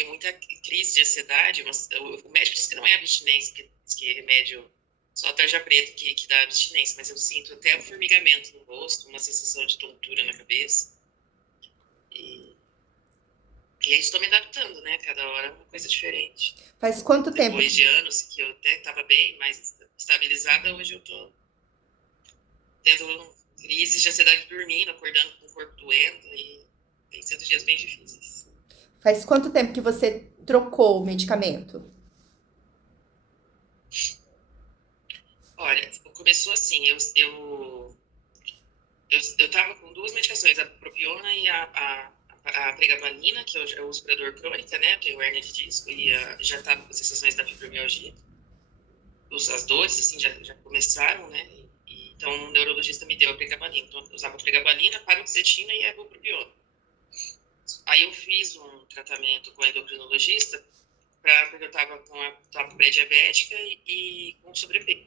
tenho muita crise de ansiedade, mas o médico diz que não é abstinência, que diz que remédio só tarja preta que dá abstinência, mas eu sinto até um formigamento no rosto, uma sensação de tontura na cabeça. E aí estou me adaptando, né? Cada hora é uma coisa diferente. Faz quanto tempo? Depois de anos que eu até estava bem, mais estabilizada, hoje eu tô tendo crises de ansiedade dormindo, acordando com o corpo doendo, e tem sido dias bem difíceis. Faz quanto tempo que você trocou o medicamento? Olha, começou assim, eu tava com duas medicações, a propiona e a pregabalina, que eu uso para dor crônica, né? Eu tenho hérnia de disco e já tava com sensações da fibromialgia. As dores, assim, já começaram, né? Então, o neurologista me deu a pregabalina. Então, eu usava a pregabalina, paroxetina e a bupropiona. Aí eu fiz um tratamento com a endocrinologista, porque eu estava com pré-diabética e com sobrepeso.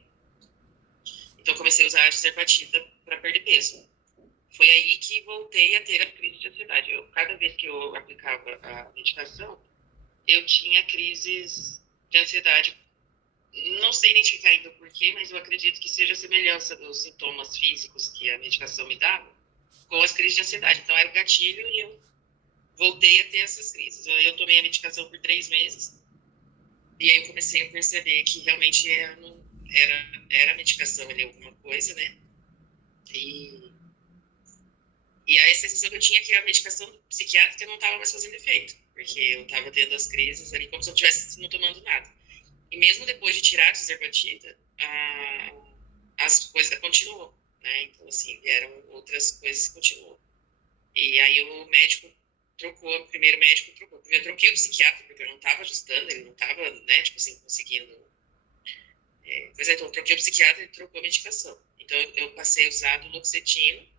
Então, comecei a usar a azerbatida para perder peso. Foi aí que voltei a ter a crise de ansiedade. Cada vez que eu aplicava a medicação, eu tinha crises de ansiedade. Não sei identificar ainda o porquê, mas eu acredito que seja a semelhança dos sintomas físicos que a medicação me dava com as crises de ansiedade. Então, era o gatilho e eu voltei a ter essas crises. Eu tomei a medicação por 3 meses e aí eu comecei a perceber que realmente era a medicação ali alguma coisa, né? E a sensação que eu tinha é que a medicação psiquiátrica não estava mais fazendo efeito, porque eu estava tendo as crises ali como se eu estivesse não tomando nada. E mesmo depois de tirar a azerbatida, as coisas continuam, né? Então, assim, vieram outras coisas que continuam. E aí o médico trocou, o primeiro médico trocou. Eu troquei o psiquiatra, porque eu não estava ajustando, ele não estava, né, tipo assim, conseguindo... Pois é, então eu troquei o psiquiatra e trocou a medicação. Então eu passei a usar duloxetina,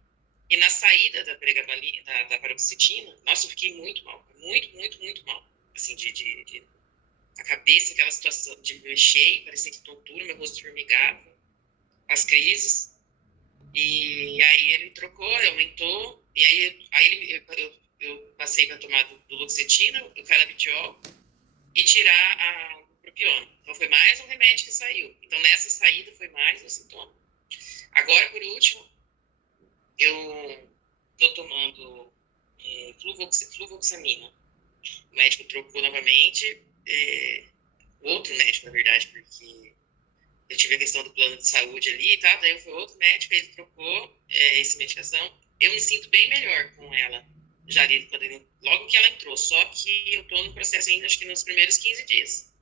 e na saída da pregabalina, da paroxetina, nossa, eu fiquei muito mal, muito mal. Assim, a cabeça, aquela situação de mexer, parecia que tontura, meu rosto formigava, as crises. E aí ele trocou, aumentou, e aí eu passei para tomar duloxetina, o canabidiol, e tirar a propiona. Então foi mais um remédio que saiu. Então nessa saída foi mais um sintoma. Agora, por último, eu estou tomando fluvoxamina. O médico trocou novamente, outro médico, na verdade, porque eu tive a questão do plano de saúde ali e tal, daí foi outro médico, ele trocou essa medicação. Eu me sinto bem melhor com ela, já ali, logo que ela entrou, só que eu estou no processo ainda, acho que nos primeiros 15 dias.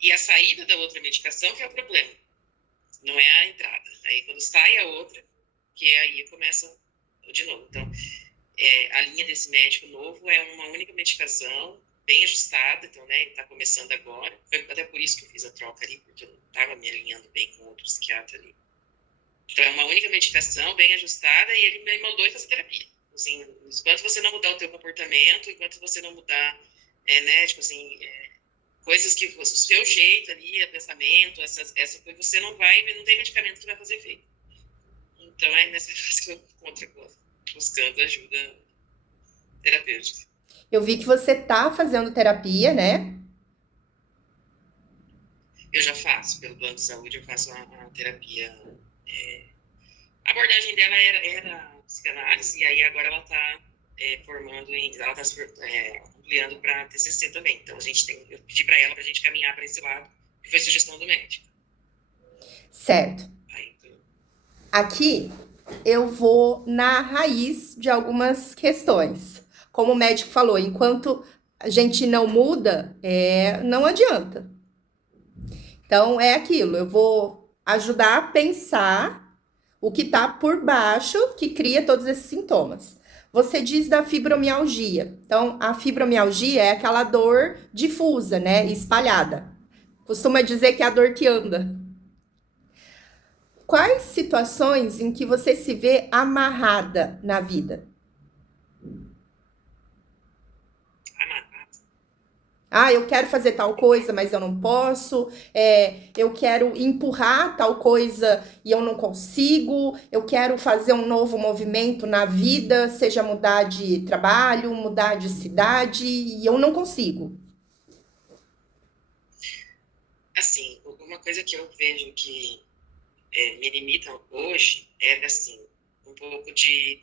E a saída da outra medicação que é o problema, não é a entrada. Aí quando sai a outra, que aí começa de novo. Então, a linha desse médico novo é uma única medicação, bem ajustada, então, né, ele está começando agora. Foi até por isso que eu fiz a troca ali, porque eu não estava me alinhando bem com outro psiquiatra ali. Então, é uma única medicação, bem ajustada, e ele me mandou fazer terapia. Assim, enquanto você não mudar o teu comportamento, enquanto você não mudar, né, tipo assim, coisas que o seu jeito ali, pensamento, essa coisa, você não tem medicamento que vai fazer efeito. Então, é nessa fase que eu encontro buscando ajuda terapêutica. Eu vi que você tá fazendo terapia, né? Eu já faço, pelo plano de saúde, eu faço uma terapia. A abordagem dela era psicanálise, e aí agora ela está ela está ampliando para TCC também. Então, eu pedi para ela para a gente caminhar para esse lado, que foi sugestão do médico. Certo. Aí, Aqui eu vou na raiz de algumas questões. Como o médico falou, enquanto a gente não muda, não adianta. Então é aquilo, eu vou ajudar a pensar o que está por baixo que cria todos esses sintomas. Você diz da fibromialgia. Então, a fibromialgia é aquela dor difusa, né? Espalhada. Costuma dizer que é a dor que anda. Quais situações em que você se vê amarrada na vida? Eu quero fazer tal coisa, mas eu não posso. Eu quero empurrar tal coisa e eu não consigo. Eu quero fazer um novo movimento na vida, seja mudar de trabalho, mudar de cidade, e eu não consigo. uma coisa que eu vejo que me limita hoje é, assim, um pouco de...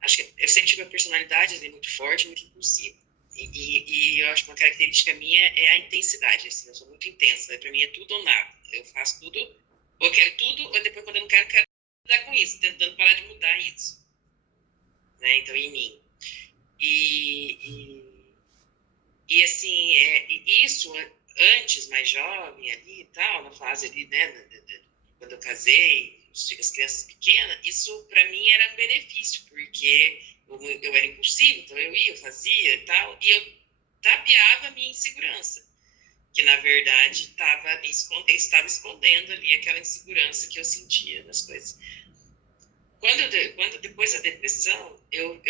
Acho que eu sempre tive uma personalidade assim, muito forte, muito impulsiva. E eu acho que uma característica minha é a intensidade. Assim, eu sou muito intensa. Para mim é tudo ou nada. Eu faço tudo, ou eu quero tudo, ou depois, quando eu não quero, quero lidar com isso, tentando parar de mudar isso. Né? Então, em mim. E assim, isso antes, mais jovem ali e tal, na fase ali, né, quando eu casei, as crianças pequenas, isso para mim era um benefício, porque eu era impulsivo, então eu ia, eu fazia e tal, e eu tapeava a minha insegurança, que na verdade estava escondendo ali aquela insegurança que eu sentia das coisas. Quando depois da depressão, eu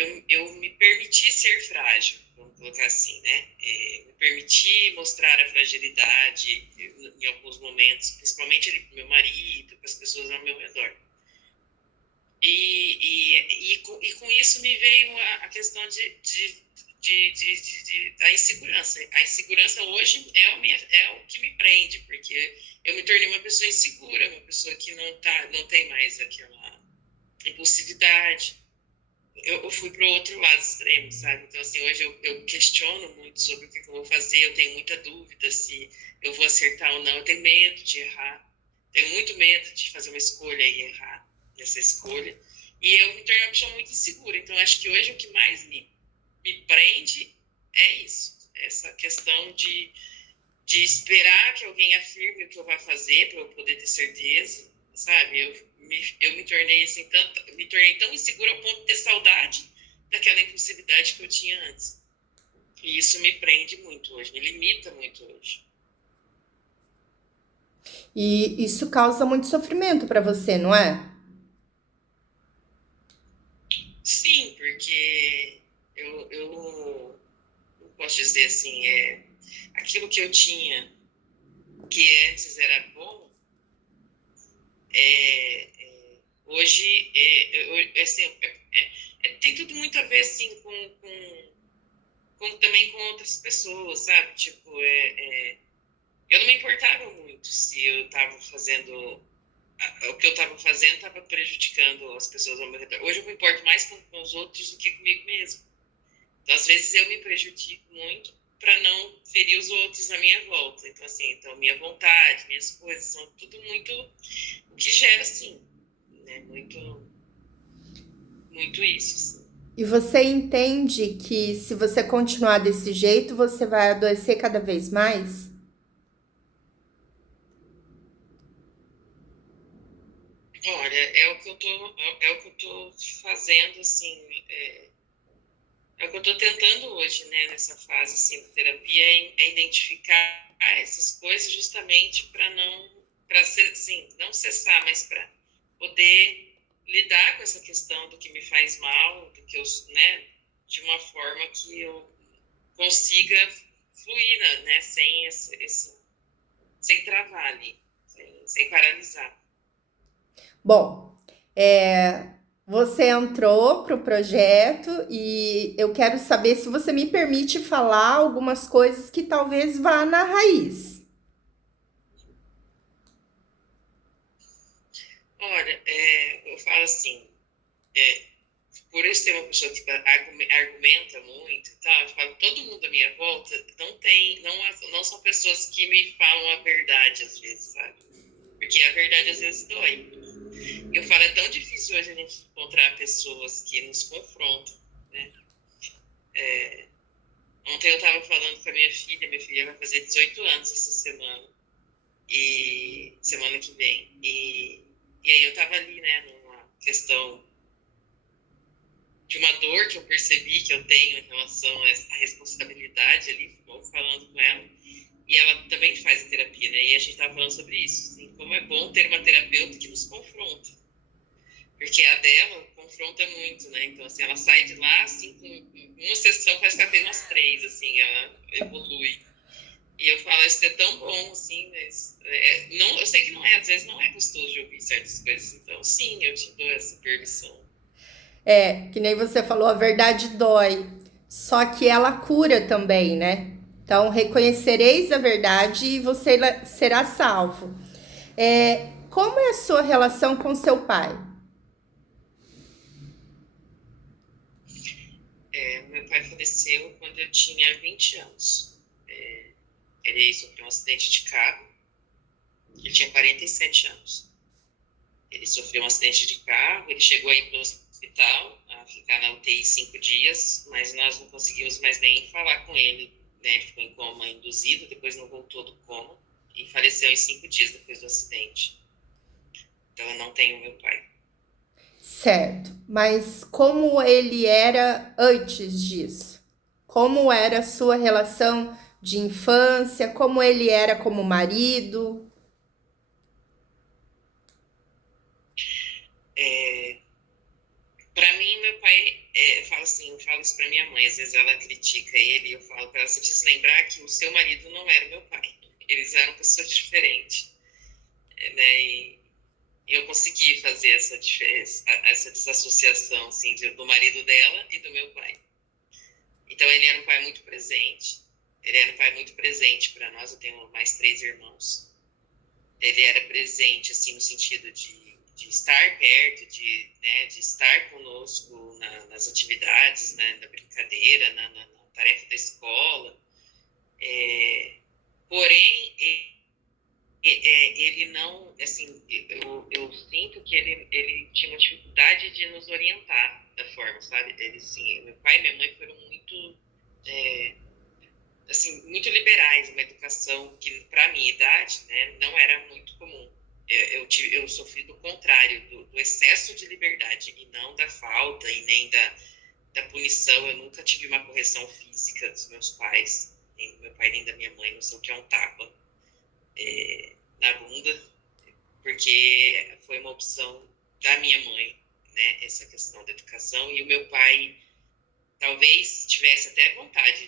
me permiti ser frágil, vamos colocar assim, né? Me permiti mostrar a fragilidade em alguns momentos, principalmente ali com meu marido, com as pessoas ao meu redor. E com isso me veio a questão da insegurança. A insegurança hoje é o que me prende, porque eu me tornei uma pessoa insegura, uma pessoa que não tem mais aquela impulsividade. Eu fui para o outro lado extremo, sabe? Então, assim, hoje eu questiono muito sobre o que eu vou fazer, eu tenho muita dúvida se eu vou acertar ou não, eu tenho medo de errar, tenho muito medo de fazer uma escolha e errar nessa escolha, e eu me tornei uma pessoa muito insegura. Então, acho que hoje o que mais me prende é isso, essa questão de esperar que alguém afirme o que eu vou fazer para eu poder ter certeza, sabe? Eu me tornei assim, me tornei tão insegura ao ponto de ter saudade daquela impulsividade que eu tinha antes. E isso me prende muito hoje, me limita muito hoje. E isso causa muito sofrimento para você, não é? Sim, porque eu posso dizer assim, aquilo que eu tinha, que antes era bom, hoje assim, tem tudo muito a ver assim também com outras pessoas, sabe? Tipo, eu não me importava muito se eu estava fazendo o que eu estava fazendo estava prejudicando as pessoas ao meu redor. Hoje eu me importo mais com os outros do que comigo mesmo. Então, às vezes eu me prejudico muito para não ferir os outros à minha volta. Então, assim, minha vontade, minhas coisas são tudo muito o que gera, assim, né? Muito isso. Assim. E você entende que se você continuar desse jeito, você vai adoecer cada vez mais? Olha, é o que eu tô fazendo, assim, é o que eu estou tentando hoje, né, nessa fase assim, de terapia, é identificar essas coisas justamente para assim, não cessar, mas para poder lidar com essa questão do que me faz mal, do que eu, né, de uma forma que eu consiga fluir, né, sem travar ali, sem paralisar. Bom, você entrou para o projeto e eu quero saber se você me permite falar algumas coisas que talvez vá na raiz. Olha, eu falo assim, por eu ser uma pessoa que argumenta muito e tal, eu falo, todo mundo à minha volta não são pessoas que me falam a verdade às vezes, sabe? Porque a verdade às vezes dói. Eu falo, é tão difícil hoje a gente encontrar pessoas que nos confrontam, né? Ontem eu estava falando com a minha filha vai fazer 18 anos essa semana, e semana que vem, e aí eu estava ali, né, numa questão de uma dor que eu percebi que eu tenho em relação a essa responsabilidade ali, falando com ela, e ela também faz a terapia, né, e a gente estava falando sobre isso, assim, como é bom ter uma terapeuta que nos confronta, porque a dela confronta muito, né, então assim, ela sai de lá, assim, com uma sessão, parece que ela tem umas 3, assim, ela evolui. E eu falo, isso é tão bom, assim, mas não, eu sei que não é, às vezes não é gostoso de ouvir certas coisas, então sim, eu te dou essa permissão. Que nem você falou, a verdade dói, só que ela cura também, né? Então, reconhecereis a verdade e você será salvo. Como é a sua relação com seu pai? Meu pai faleceu quando eu tinha 20 anos. Ele sofreu um acidente de carro, ele tinha 47 anos. Ele sofreu um acidente de carro, ele chegou a ir para o hospital, a ficar na UTI 5 dias, mas nós não conseguimos mais nem falar com ele, né? Ele ficou em coma induzido, depois não voltou do coma e faleceu em 5 dias depois do acidente. Então eu não tenho meu pai. Certo, mas como ele era antes disso? Como era a sua relação de infância? Como ele era como marido? Para mim, meu pai, eu falo assim, eu falo isso para minha mãe, às vezes ela critica ele, e eu falo para ela, você precisa lembrar que o seu marido não era meu pai. Eles eram pessoas diferentes, né? E eu consegui fazer essa diferença, essa desassociação, assim, do marido dela e do meu pai. Então, ele era um pai muito presente. Ele era um pai muito presente para nós. Eu tenho mais 3 irmãos. Ele era presente, assim, no sentido de estar perto, de estar conosco nas atividades, né, na brincadeira, na tarefa da escola. Porém, ele não, assim, eu sinto que ele tinha uma dificuldade de nos orientar da forma, sabe? Ele, assim, meu pai e minha mãe foram muito, é, assim, muito liberais, uma educação que, para minha idade, né, não era muito comum. Eu sofri do contrário, do excesso de liberdade, e não da falta, e nem da punição. Eu nunca tive uma correção física dos meus pais, nem do meu pai, nem da minha mãe, não sei o que é um tapa na bunda, porque foi uma opção da minha mãe, né, essa questão da educação, e o meu pai talvez tivesse até vontade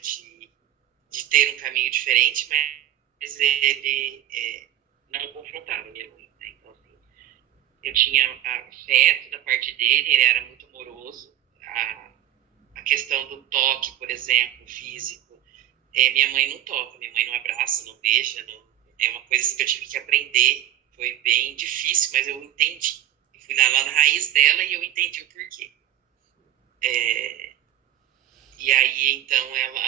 de ter um caminho diferente, mas ele não confrontava minha mãe, né? Então, assim, eu tinha afeto da parte dele, ele era muito amoroso, a questão do toque, por exemplo, físico, minha mãe não toca, minha mãe não abraça, não beija, não, é uma coisa assim que eu tive que aprender. Foi bem difícil, mas eu entendi. Eu fui lá na raiz dela e eu entendi o porquê. E aí,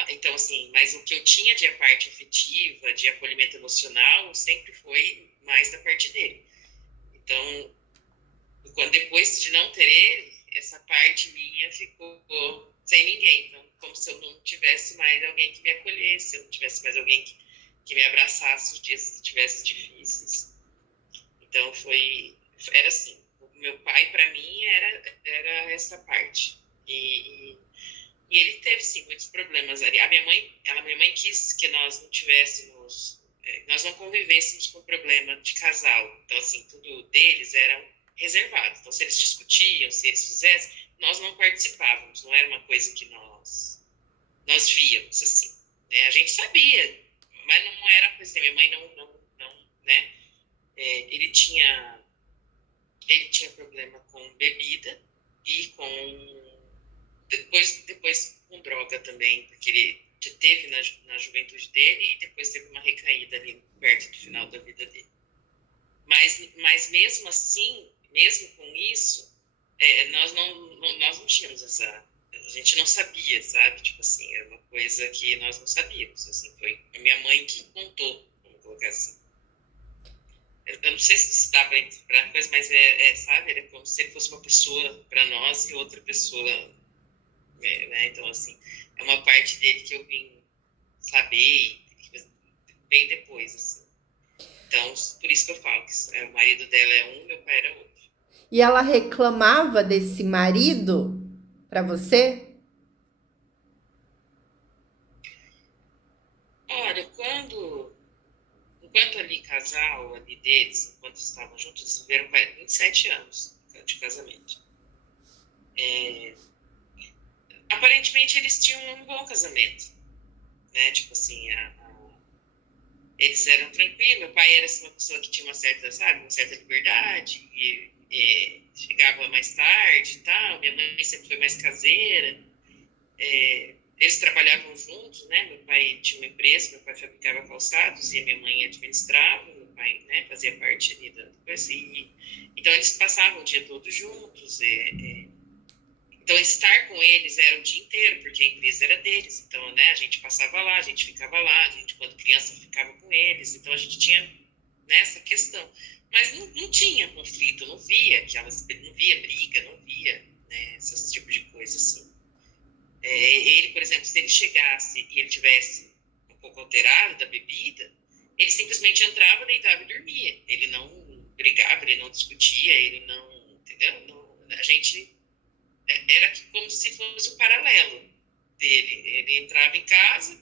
então assim, mas o que eu tinha de a parte afetiva, de acolhimento emocional, sempre foi mais da parte dele. Então, depois de não ter ele, essa parte minha ficou sem ninguém. Então, como se eu não tivesse mais alguém que me acolhesse, eu não tivesse mais alguém que me abraçasse os dias que estivessem difíceis. Então, era assim. O meu pai, para mim, era essa parte. E ele teve, sim, muitos problemas. A minha mãe quis que nós não tivéssemos, nós não convivêssemos com problema de casal. Então, assim, tudo deles era reservado. Então, se eles discutiam, se eles fizessem, nós não participávamos. Não era uma coisa que nós víamos, assim. Né? A gente sabia, mas não era coisa assim. Minha mãe não, né? Ele tinha problema com bebida e depois com droga também, porque ele teve na juventude dele e depois teve uma recaída ali perto do final da vida dele. Mas mesmo assim, mesmo com isso, nós não tínhamos essa. A gente não sabia, sabe? Tipo assim, era uma coisa que nós não sabíamos. Assim, foi a minha mãe que contou, vamos colocar assim. Eu não sei se dá para coisa, mas sabe? Era como se ele fosse uma pessoa para nós e outra pessoa, né? Então, assim, é uma parte dele que eu vim saber bem depois, assim. Então, por isso que eu falo que o marido dela é um, meu pai era outro. E ela reclamava desse marido para você? Olha, enquanto ali casal, ali deles, enquanto estavam juntos, eles viveram 27 anos de casamento. Aparentemente, eles tinham um bom casamento, né? Tipo assim, eles eram tranquilos. Meu pai era assim, uma pessoa que tinha uma certa, sabe, uma certa liberdade e chegava mais tarde e tal. Minha mãe sempre foi mais caseira. Eles trabalhavam juntos, né? Meu pai tinha uma empresa, meu pai fabricava calçados e a minha mãe administrava. pai, né, fazia parte ali da coisa. Então eles passavam o dia todo juntos. Então estar com eles era o dia inteiro, porque a empresa era deles. Então, né, a gente passava lá, a gente ficava lá, a gente, quando criança, ficava com eles. Então a gente tinha nessa questão. Mas não tinha conflito, não via não via briga, não via, né, esse tipo de coisa assim. Ele, por exemplo, se ele chegasse e ele tivesse um pouco alterado da bebida, ele simplesmente entrava, deitava e dormia. Ele não brigava, ele não discutia, ele não, entendeu? Não, a gente era como se fosse o paralelo dele. Ele entrava em casa,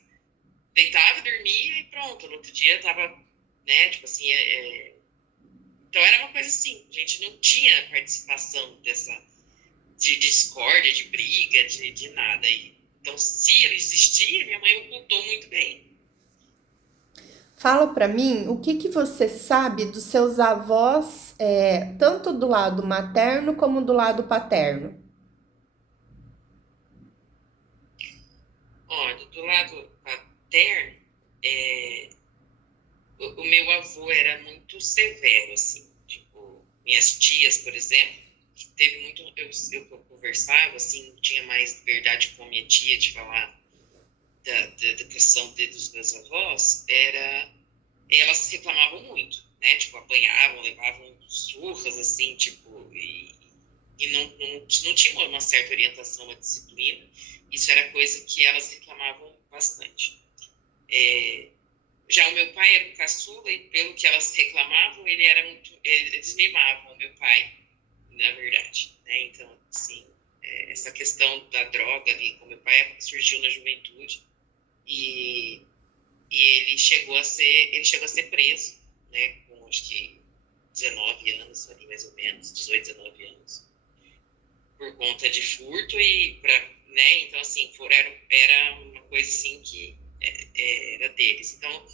deitava, dormia e pronto. No outro dia tava, né, tipo assim, então era uma coisa assim, a gente não tinha participação de discórdia, de briga, de nada. Então, se ele existia, minha mãe ocultou muito bem. Fala pra mim o que que você sabe dos seus avós, tanto do lado materno como do lado paterno. Olha, do lado paterno, é, o meu avô era muito severo, assim. Tipo, minhas tias, por exemplo, teve muito. Eu conversava, assim, tinha mais liberdade com a minha tia de falar da questão dos meus avós, elas reclamavam muito, né? Tipo, apanhavam, levavam surras, assim, tipo, e não tinha uma certa orientação à disciplina. Isso era coisa que elas reclamavam bastante. É, já o meu pai era um caçula e pelo que elas reclamavam, eles mimavam o meu pai, na verdade, né? Então, assim, essa questão da droga ali, com meu pai surgiu na juventude e, e ele chegou a ser preso, né? Com acho que 19 anos ali, mais ou menos, 18, 19 anos, por conta de furto né? Então, assim, era uma coisa assim que era deles. Então,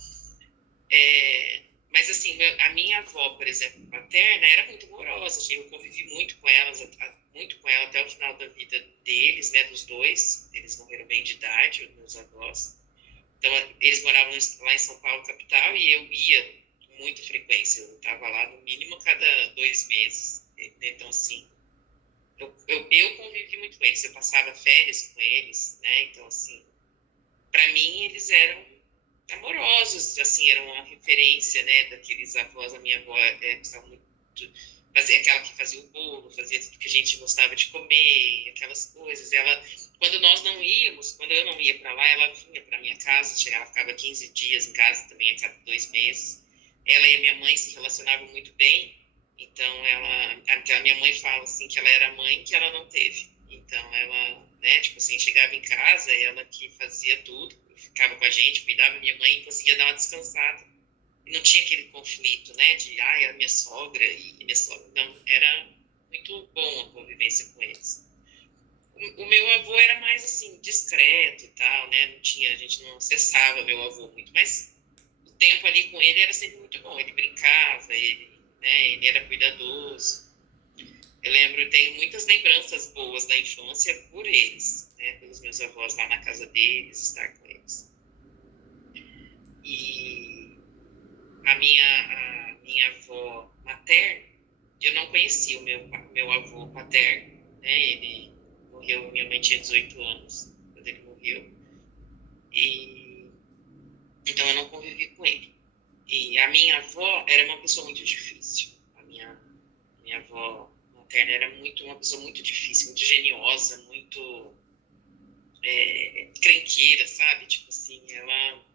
mas assim, a minha avó, por exemplo, paterna, era muito amorosa. Assim, eu convivi muito com ela até o final da vida deles, né, dos dois. Eles morreram bem de idade, os meus avós. Então, eles moravam lá em São Paulo, capital, e eu ia com muita frequência. Eu estava lá no mínimo cada 2 meses. Então, assim, eu convivi muito com eles. Eu passava férias com eles, né? Então, assim, para mim, eles eram amorosos, assim, eram uma referência, né, daqueles avós. A minha avó gostava muito fazer aquela que fazia o bolo, fazia tudo que a gente gostava de comer, aquelas coisas. Quando eu não ia para lá, ela vinha para minha casa, chegava, ficava 15 dias em casa também, a cada 2 meses. Ela e a minha mãe se relacionavam muito bem, então a minha mãe fala assim que ela era a mãe que ela não teve. Então ela, né, tipo assim, chegava em casa, ela que fazia tudo, ficava com a gente, cuidava da minha mãe e conseguia dar uma descansada. E não tinha aquele conflito, né, de, ai, a minha sogra e minha sogra. Não, era muito bom a convivência com eles. O meu avô era mais, assim, discreto e tal, né, a gente não acessava meu avô muito, mas o tempo ali com ele era sempre muito bom. Ele brincava, ele era cuidadoso. Eu lembro, tenho muitas lembranças boas da infância por eles, né, pelos meus avós lá na casa deles, estar com eles. E a minha avó materna, eu não conheci o meu avô paterno, né? Ele morreu, minha mãe tinha 18 anos quando ele morreu, e então eu não convivi com ele. E a minha avó era uma pessoa muito difícil. A minha avó materna era uma pessoa muito difícil, muito geniosa, muito crenqueira, sabe? Tipo assim, ela.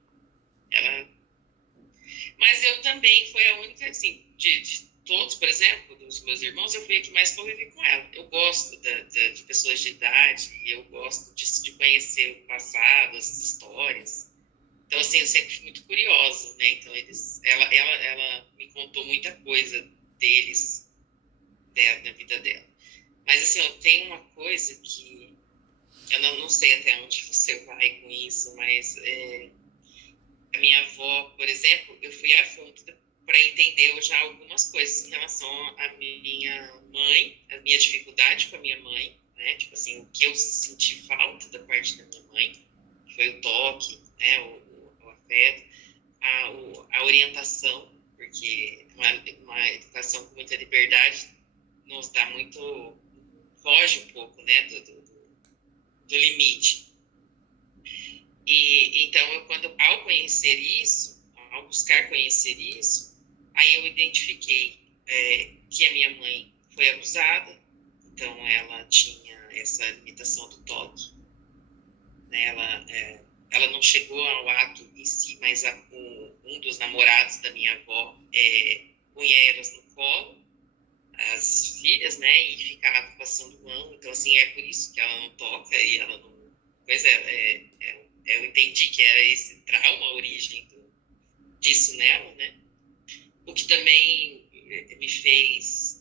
Mas eu também fui a única, assim, de todos, por exemplo, dos meus irmãos, eu fui a que mais convivi com ela. Eu gosto de pessoas de idade, e eu gosto de conhecer o passado, as histórias. Então, assim, eu sempre fui muito curiosa, né? Então, ela me contou muita coisa deles, da vida dela. Mas, assim, eu tenho uma coisa que eu não sei até onde você vai com isso, mas a minha avó, por exemplo, eu fui a fundo para entender já algumas coisas em relação à minha mãe, a minha dificuldade com a minha mãe, né? Tipo assim, o que eu senti falta da parte da minha mãe, que foi o toque, né? O afeto, a orientação, porque uma educação com muita liberdade nos dá muito, foge um pouco, né, do limite. E então, ao conhecer isso, ao buscar conhecer isso, aí eu identifiquei que a minha mãe foi abusada, então ela tinha essa limitação do toque, né? Ela não chegou ao ato em si, mas um dos namorados da minha avó punha elas no colo, as filhas, né, e ficava passando mão. Então, assim, é por isso que ela não toca e ela não... Pois eu entendi que era esse trauma, a origem disso nela, né? O que também me fez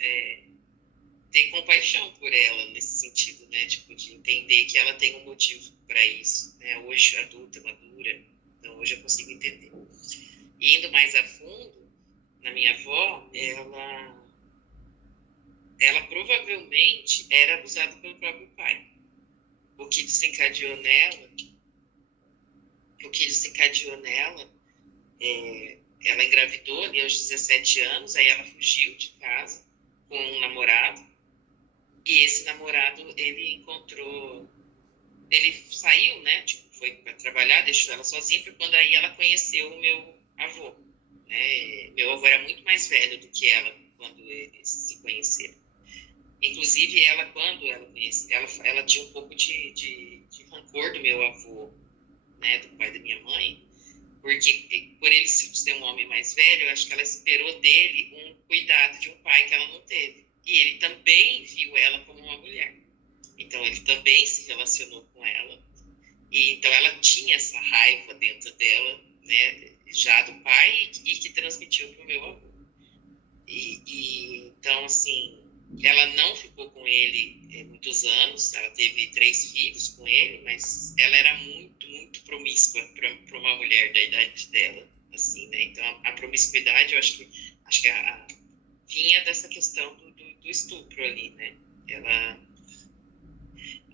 ter compaixão por ela nesse sentido, né? Tipo, de entender que ela tem um motivo para isso, né? Hoje, adulta, madura, então hoje eu consigo entender. E indo mais a fundo, na minha avó, ela provavelmente era abusada pelo próprio pai. O que desencadeou nela, ela engravidou ali aos 17 anos, aí ela fugiu de casa com um namorado, e esse namorado, ele saiu, né, tipo, foi para trabalhar, deixou ela sozinha, foi quando aí ela conheceu o meu avô, né? Meu avô era muito mais velho do que ela quando eles se conheceram. Inclusive, quando ela conheceu, ela tinha um pouco de rancor do meu avô, né, do pai da minha mãe, porque por ele ser um homem mais velho, eu acho que ela esperou dele um cuidado de um pai que ela não teve. E ele também viu ela como uma mulher. Então, ele também se relacionou com ela. E então, ela tinha essa raiva dentro dela, né, já do pai, e que transmitiu para o meu avô. Então, assim, ela não ficou com ele muitos anos. Ela teve 3 filhos com ele, mas ela era muito, muito promíscua para uma mulher da idade dela, assim, né? Então, a promiscuidade, eu acho que vinha dessa questão do estupro ali, né? Eu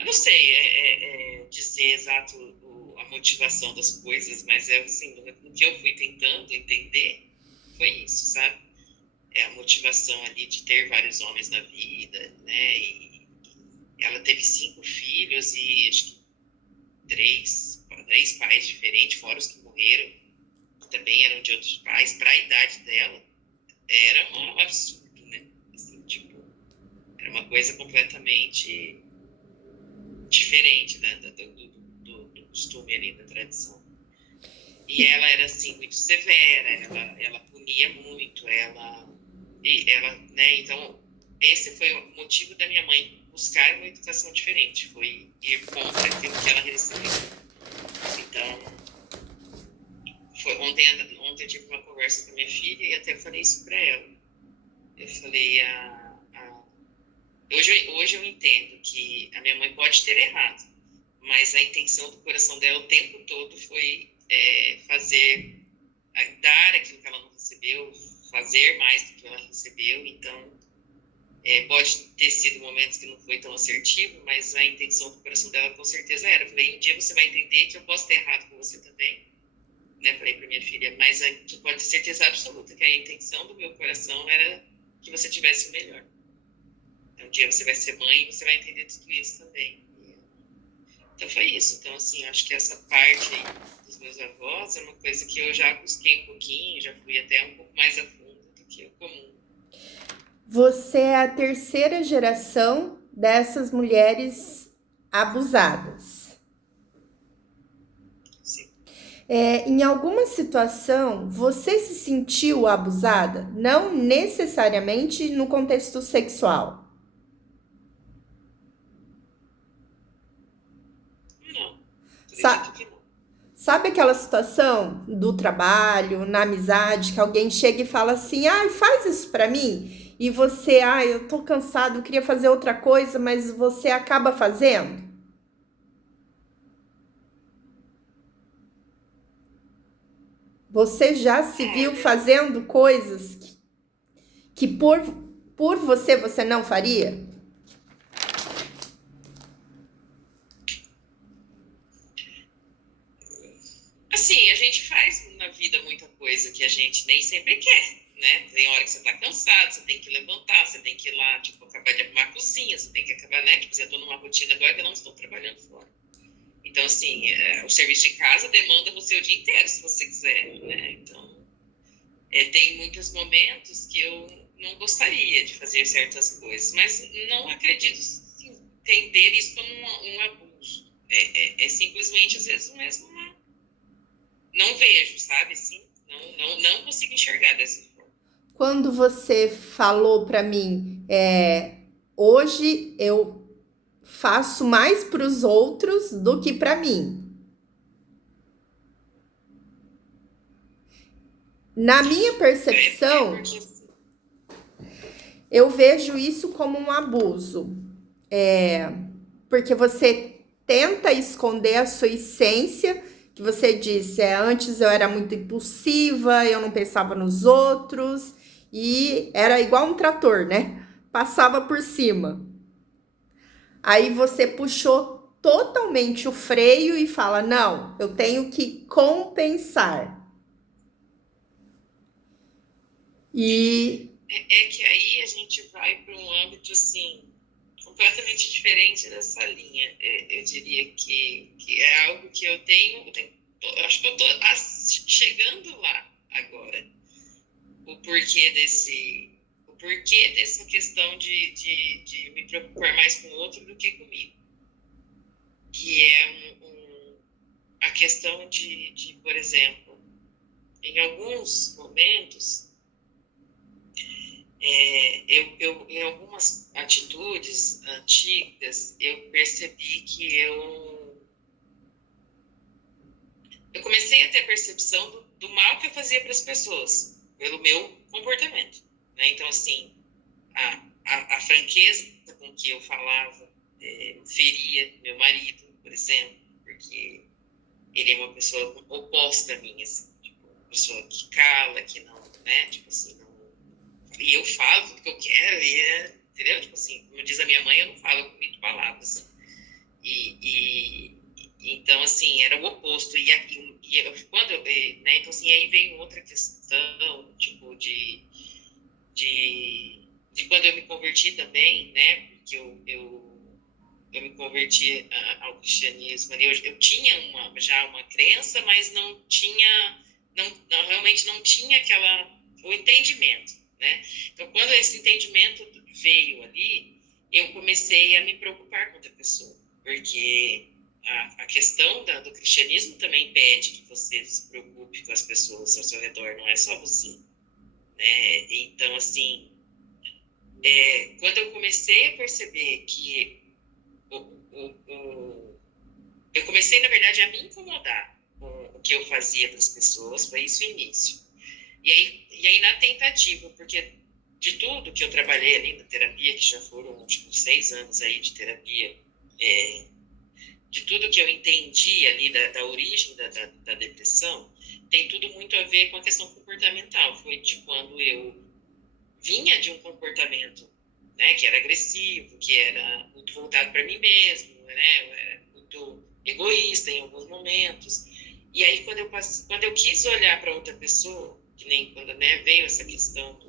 não sei dizer exato a motivação das coisas, mas assim, o que eu fui tentando entender foi isso, sabe? A motivação ali de ter vários homens na vida, né? E ela teve 5 filhos e acho que 3 pais diferentes, fora os que morreram, que também eram de outros pais. Para a idade dela, era um absurdo, né? Assim, tipo, era uma coisa completamente diferente do costume ali, da tradição. E ela era, assim, muito severa, ela punia muito, né? Então, esse foi o motivo da minha mãe buscar uma educação diferente, foi ir contra aquilo que ela recebeu. Então, ontem eu tive uma conversa com a minha filha e até falei isso para ela. Eu falei, hoje eu entendo que a minha mãe pode ter errado, mas a intenção do coração dela o tempo todo foi dar aquilo que ela não recebeu, fazer mais do que ela recebeu. Então, pode ter sido momentos que não foi tão assertivo, mas a intenção do coração dela com certeza era. Eu falei, um dia você vai entender que eu posso ter errado com você também, né? Falei para minha filha, mas tu pode ter certeza absoluta que a intenção do meu coração era que você tivesse o melhor. Então, um dia você vai ser mãe e você vai entender tudo isso também. Então foi isso. Então, assim, acho que essa parte aí dos meus avós é uma coisa que eu já busquei um pouquinho, já fui até um pouco mais a fundo do que o comum. Você é a terceira geração dessas mulheres abusadas. Sim. Em alguma situação, você se sentiu abusada? Não necessariamente no contexto sexual. Não, Sa acredito que não. Sabe aquela situação do trabalho, na amizade, que alguém chega e fala assim, faz isso pra mim? E você, eu tô cansado, eu queria fazer outra coisa, mas você acaba fazendo? Você já se viu fazendo coisas que por você não faria? Assim, a gente faz na vida muita coisa que a gente nem sempre quer, né? Tem hora que você tá cansado, você tem que levantar, você tem que ir lá, tipo, acabar de arrumar a cozinha, você tem que acabar, né? Tipo, eu tô numa rotina agora que eu não estou trabalhando fora. Então, assim, o serviço de casa demanda você o dia inteiro, se você quiser, né? Então, tem muitos momentos que eu não gostaria de fazer certas coisas, mas não acredito entender isso como um abuso. Simplesmente, às vezes, mesmo não vejo, sabe? Assim, não consigo enxergar dessa forma. Quando você falou para mim, hoje eu faço mais para os outros do que para mim. Na minha percepção, Porque assim, eu vejo isso como um abuso, porque você tenta esconder a sua essência, que você disse, antes eu era muito impulsiva, eu não pensava nos outros, e era igual um trator, né? Passava por cima. Aí você puxou totalmente o freio e fala: não, eu tenho que compensar. E que aí a gente vai para um âmbito assim completamente diferente dessa linha. Eu diria que é algo que eu acho que eu estou chegando lá agora. O porquê dessa questão de me preocupar mais com o outro do que comigo. Que é a questão por exemplo, em alguns momentos, em algumas atitudes antigas, eu percebi que eu comecei a ter a percepção do mal que eu fazia para as pessoas, pelo meu comportamento. Né? Então, assim, a franqueza com que eu falava feria meu marido, por exemplo, porque ele é uma pessoa oposta a mim, assim, tipo, uma pessoa que cala, que não, né, tipo assim, não... E eu falo tudo que eu quero, entendeu? Tipo assim, como diz a minha mãe, eu não falo, eu comito palavras. Então, assim, era o oposto. Né, então, assim, aí veio outra questão, tipo, de quando eu me converti também, né, porque eu me converti ao cristianismo. Eu tinha já uma crença, mas realmente não tinha o entendimento, né? Então, quando esse entendimento veio ali, eu comecei a me preocupar com outra pessoa, porque a questão do cristianismo também pede que você se preocupe com as pessoas ao seu redor, não é só você, né? Então, assim, quando eu comecei a perceber que eu comecei, na verdade, a me incomodar com o que eu fazia para as pessoas, foi isso o início. E aí na tentativa, porque de tudo que eu trabalhei ali na terapia, que já foram tipo 6 anos aí de terapia, de tudo que eu entendi ali da origem da depressão, tem tudo muito a ver com a questão comportamental. Foi de quando eu vinha de um comportamento, né, que era agressivo, que era muito voltado para mim mesmo, né, eu era muito egoísta em alguns momentos. E aí quando eu quis olhar para outra pessoa, que nem quando, né, veio essa questão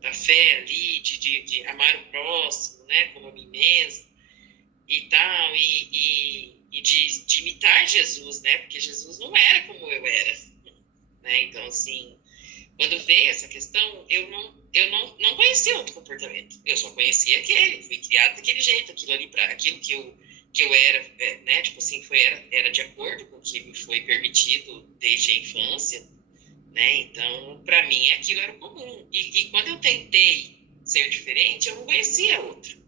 da fé ali, de amar o próximo, né, como a mim mesmo e tal, e de imitar Jesus, né, porque Jesus não era como eu era, né, então assim, quando veio essa questão, eu não conhecia outro comportamento. Eu só conhecia aquele, fui criado daquele jeito, aquilo que eu era, né? Tipo assim, era de acordo com o que me foi permitido desde a infância, né? Então, para mim, aquilo era comum. E quando eu tentei ser diferente, eu não conhecia outro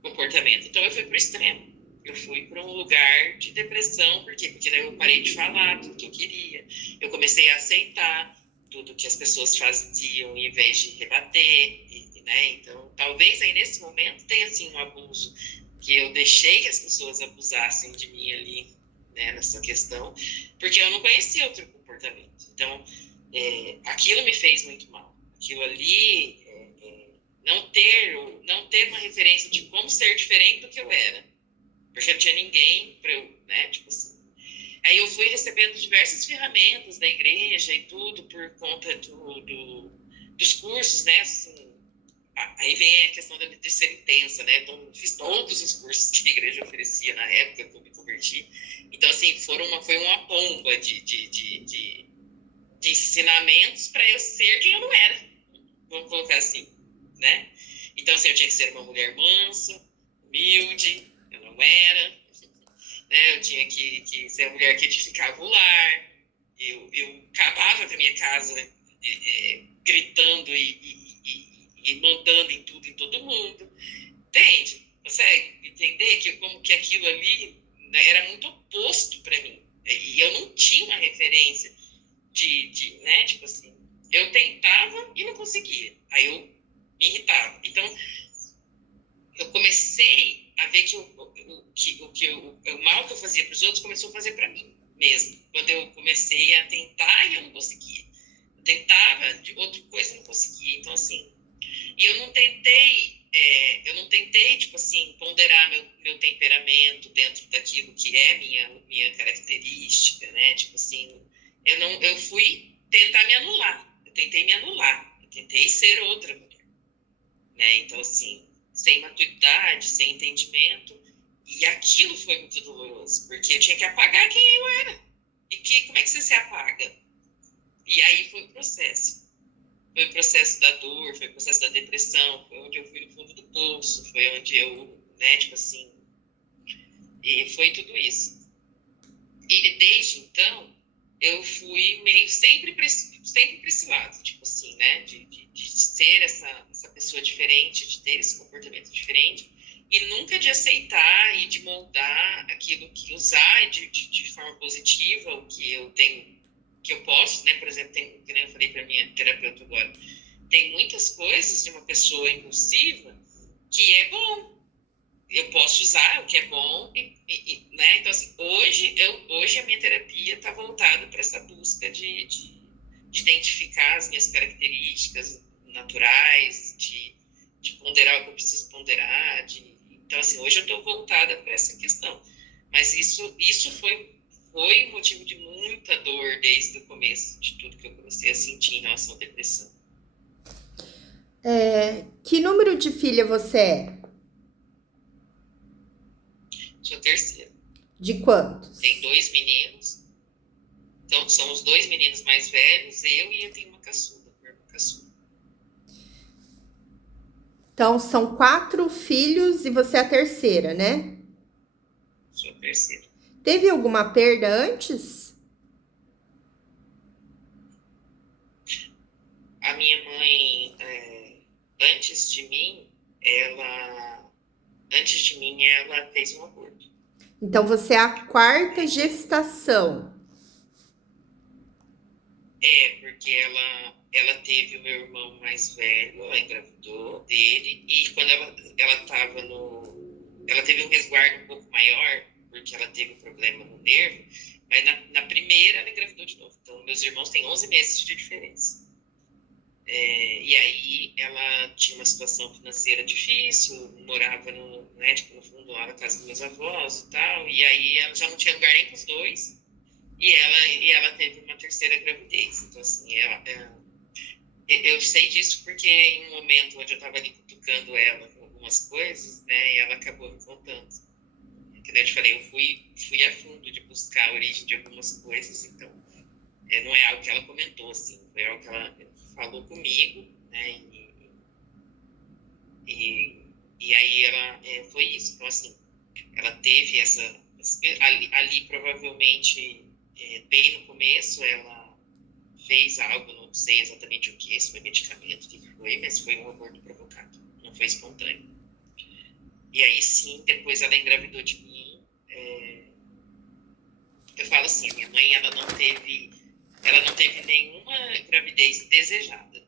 comportamento. Então, eu fui pro extremo. Eu fui para um lugar de depressão, por quê? Porque daí eu parei de falar tudo que eu queria. Eu comecei a aceitar tudo que as pessoas faziam em vez de rebater, né? Então, talvez aí nesse momento tenha assim um abuso que eu deixei que as pessoas abusassem de mim ali, né, nessa questão, porque eu não conhecia outro comportamento. Então, aquilo me fez muito mal. Aquilo ali, não ter uma referência de como ser diferente do que eu era, porque não tinha ninguém para eu, né, tipo assim. Aí eu fui recebendo diversas ferramentas da igreja e tudo por conta dos cursos, né, assim, aí vem a questão de ser intensa, né? Então, fiz todos os cursos que a igreja oferecia na época que eu me converti. Então, assim, foi uma bomba de ensinamentos para eu ser quem eu não era. Vamos colocar assim, né? Então, assim, eu tinha que ser uma mulher mansa, humilde, eu não era. Né? Eu tinha que ser a mulher que edificava o lar. Eu acabava com a minha casa gritando e mandando em tudo, em todo mundo. Entende? Consegue entender que como que aquilo ali, né, era muito oposto para mim. E eu não tinha uma referência né, tipo assim, eu tentava e não conseguia. Aí eu me irritava. Então, eu comecei a ver que o mal que eu fazia para os outros começou a fazer para mim mesmo. Quando eu comecei a tentar e eu não conseguia. Eu tentava de outra coisa e não conseguia. Então, assim, e eu não tentei, tipo assim, ponderar meu temperamento dentro daquilo que é minha característica, né? Tipo assim, eu fui tentar me anular. Eu tentei me anular. Eu tentei ser outra mulher, né? Então, assim, sem maturidade, sem entendimento. E aquilo foi muito doloroso, porque eu tinha que apagar quem eu era. E como é que você se apaga? E aí foi o processo. Foi o processo da dor, foi o processo da depressão, foi onde eu fui no fundo do poço, foi onde eu, né, tipo assim, e foi tudo isso. E desde então, eu fui meio sempre para esse lado, tipo assim, né, de ser essa pessoa diferente, de ter esse comportamento diferente, e nunca de aceitar e de moldar aquilo que usar de forma positiva, o que eu tenho, que eu posso, né, por exemplo, que nem eu falei para minha terapeuta agora, tem muitas coisas de uma pessoa impulsiva que é bom. Eu posso usar o que é bom, né? Então, assim, hoje a minha terapia está voltada para essa busca de identificar as minhas características naturais, de ponderar o que eu preciso ponderar. Então, assim, hoje eu estou voltada para essa questão. Mas isso foi um motivo de muita dor desde o começo, de tudo que eu comecei a sentir em relação à depressão. Que número de filha você é? Sou a terceira. De quantos? Tem 2 meninos. Então, são os 2 meninos mais velhos, eu tenho uma caçula, uma irmã caçula. Então, são 4 filhos e você é a terceira, né? Sou a terceira. Teve alguma perda antes? A minha mãe, antes de mim, ela fez um aborto. Então, você é a quarta gestação. Porque ela teve o meu irmão mais velho, ela engravidou dele, e quando ela teve um resguardo um pouco maior, porque ela teve um problema no nervo, mas na primeira ela engravidou de novo. Então, meus irmãos têm 11 meses de diferença. E aí ela tinha uma situação financeira difícil, morava né, tipo, no fundo lá na casa dos meus avós e tal, e aí ela já não tinha lugar nem para os dois, e ela teve uma terceira gravidez. Então, assim, eu sei disso porque em um momento onde eu estava ali cutucando ela com algumas coisas, né, e ela acabou me contando. Entendeu? Eu te falei, eu fui a fundo de buscar a origem de algumas coisas, então não é algo que ela comentou, assim, foi algo que ela falou comigo, né, e aí ela, foi isso. Então, assim, ela teve ali provavelmente, bem no começo, ela fez algo, não sei exatamente o que, se foi medicamento, o que foi, mas foi um aborto provocado, não foi espontâneo. E aí sim, depois ela engravidou de mim. Eu falo assim, minha mãe, ela não teve nenhuma gravidez desejada.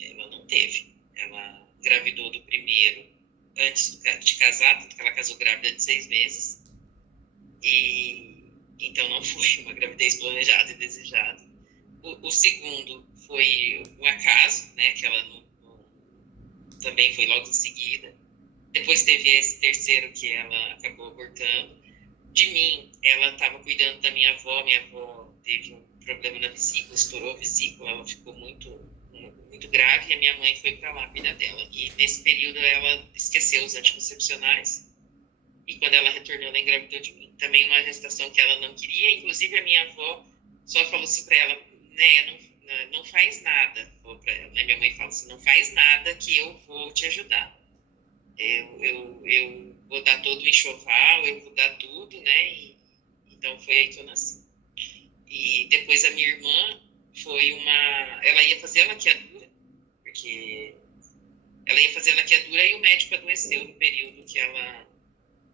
Ela não teve. Ela engravidou do primeiro antes de casar, tanto que ela casou grávida de 6 meses. E então não foi uma gravidez planejada e desejada. O segundo foi um acaso, né? Que ela também foi logo em seguida. Depois teve esse terceiro que ela acabou abortando. De mim, ela estava cuidando da minha avó. Minha avó teve um problema na vesícula, estourou a vesícula, ela ficou muito, muito grave e a minha mãe foi para lá cuidar dela. E nesse período ela esqueceu os anticoncepcionais e quando ela retornou ela engravidou de mim. Também uma gestação que ela não queria, inclusive a minha avó só falou assim para ela, né, não faz nada, falou para ela, né? Minha mãe fala assim, não faz nada que eu vou te ajudar. Eu vou dar todo o enxoval, eu vou dar tudo, né? Então foi aí que eu nasci. E depois a minha irmã ela ia fazer a laqueadura, porque ela ia fazer a laqueadura e o médico adoeceu no período que ela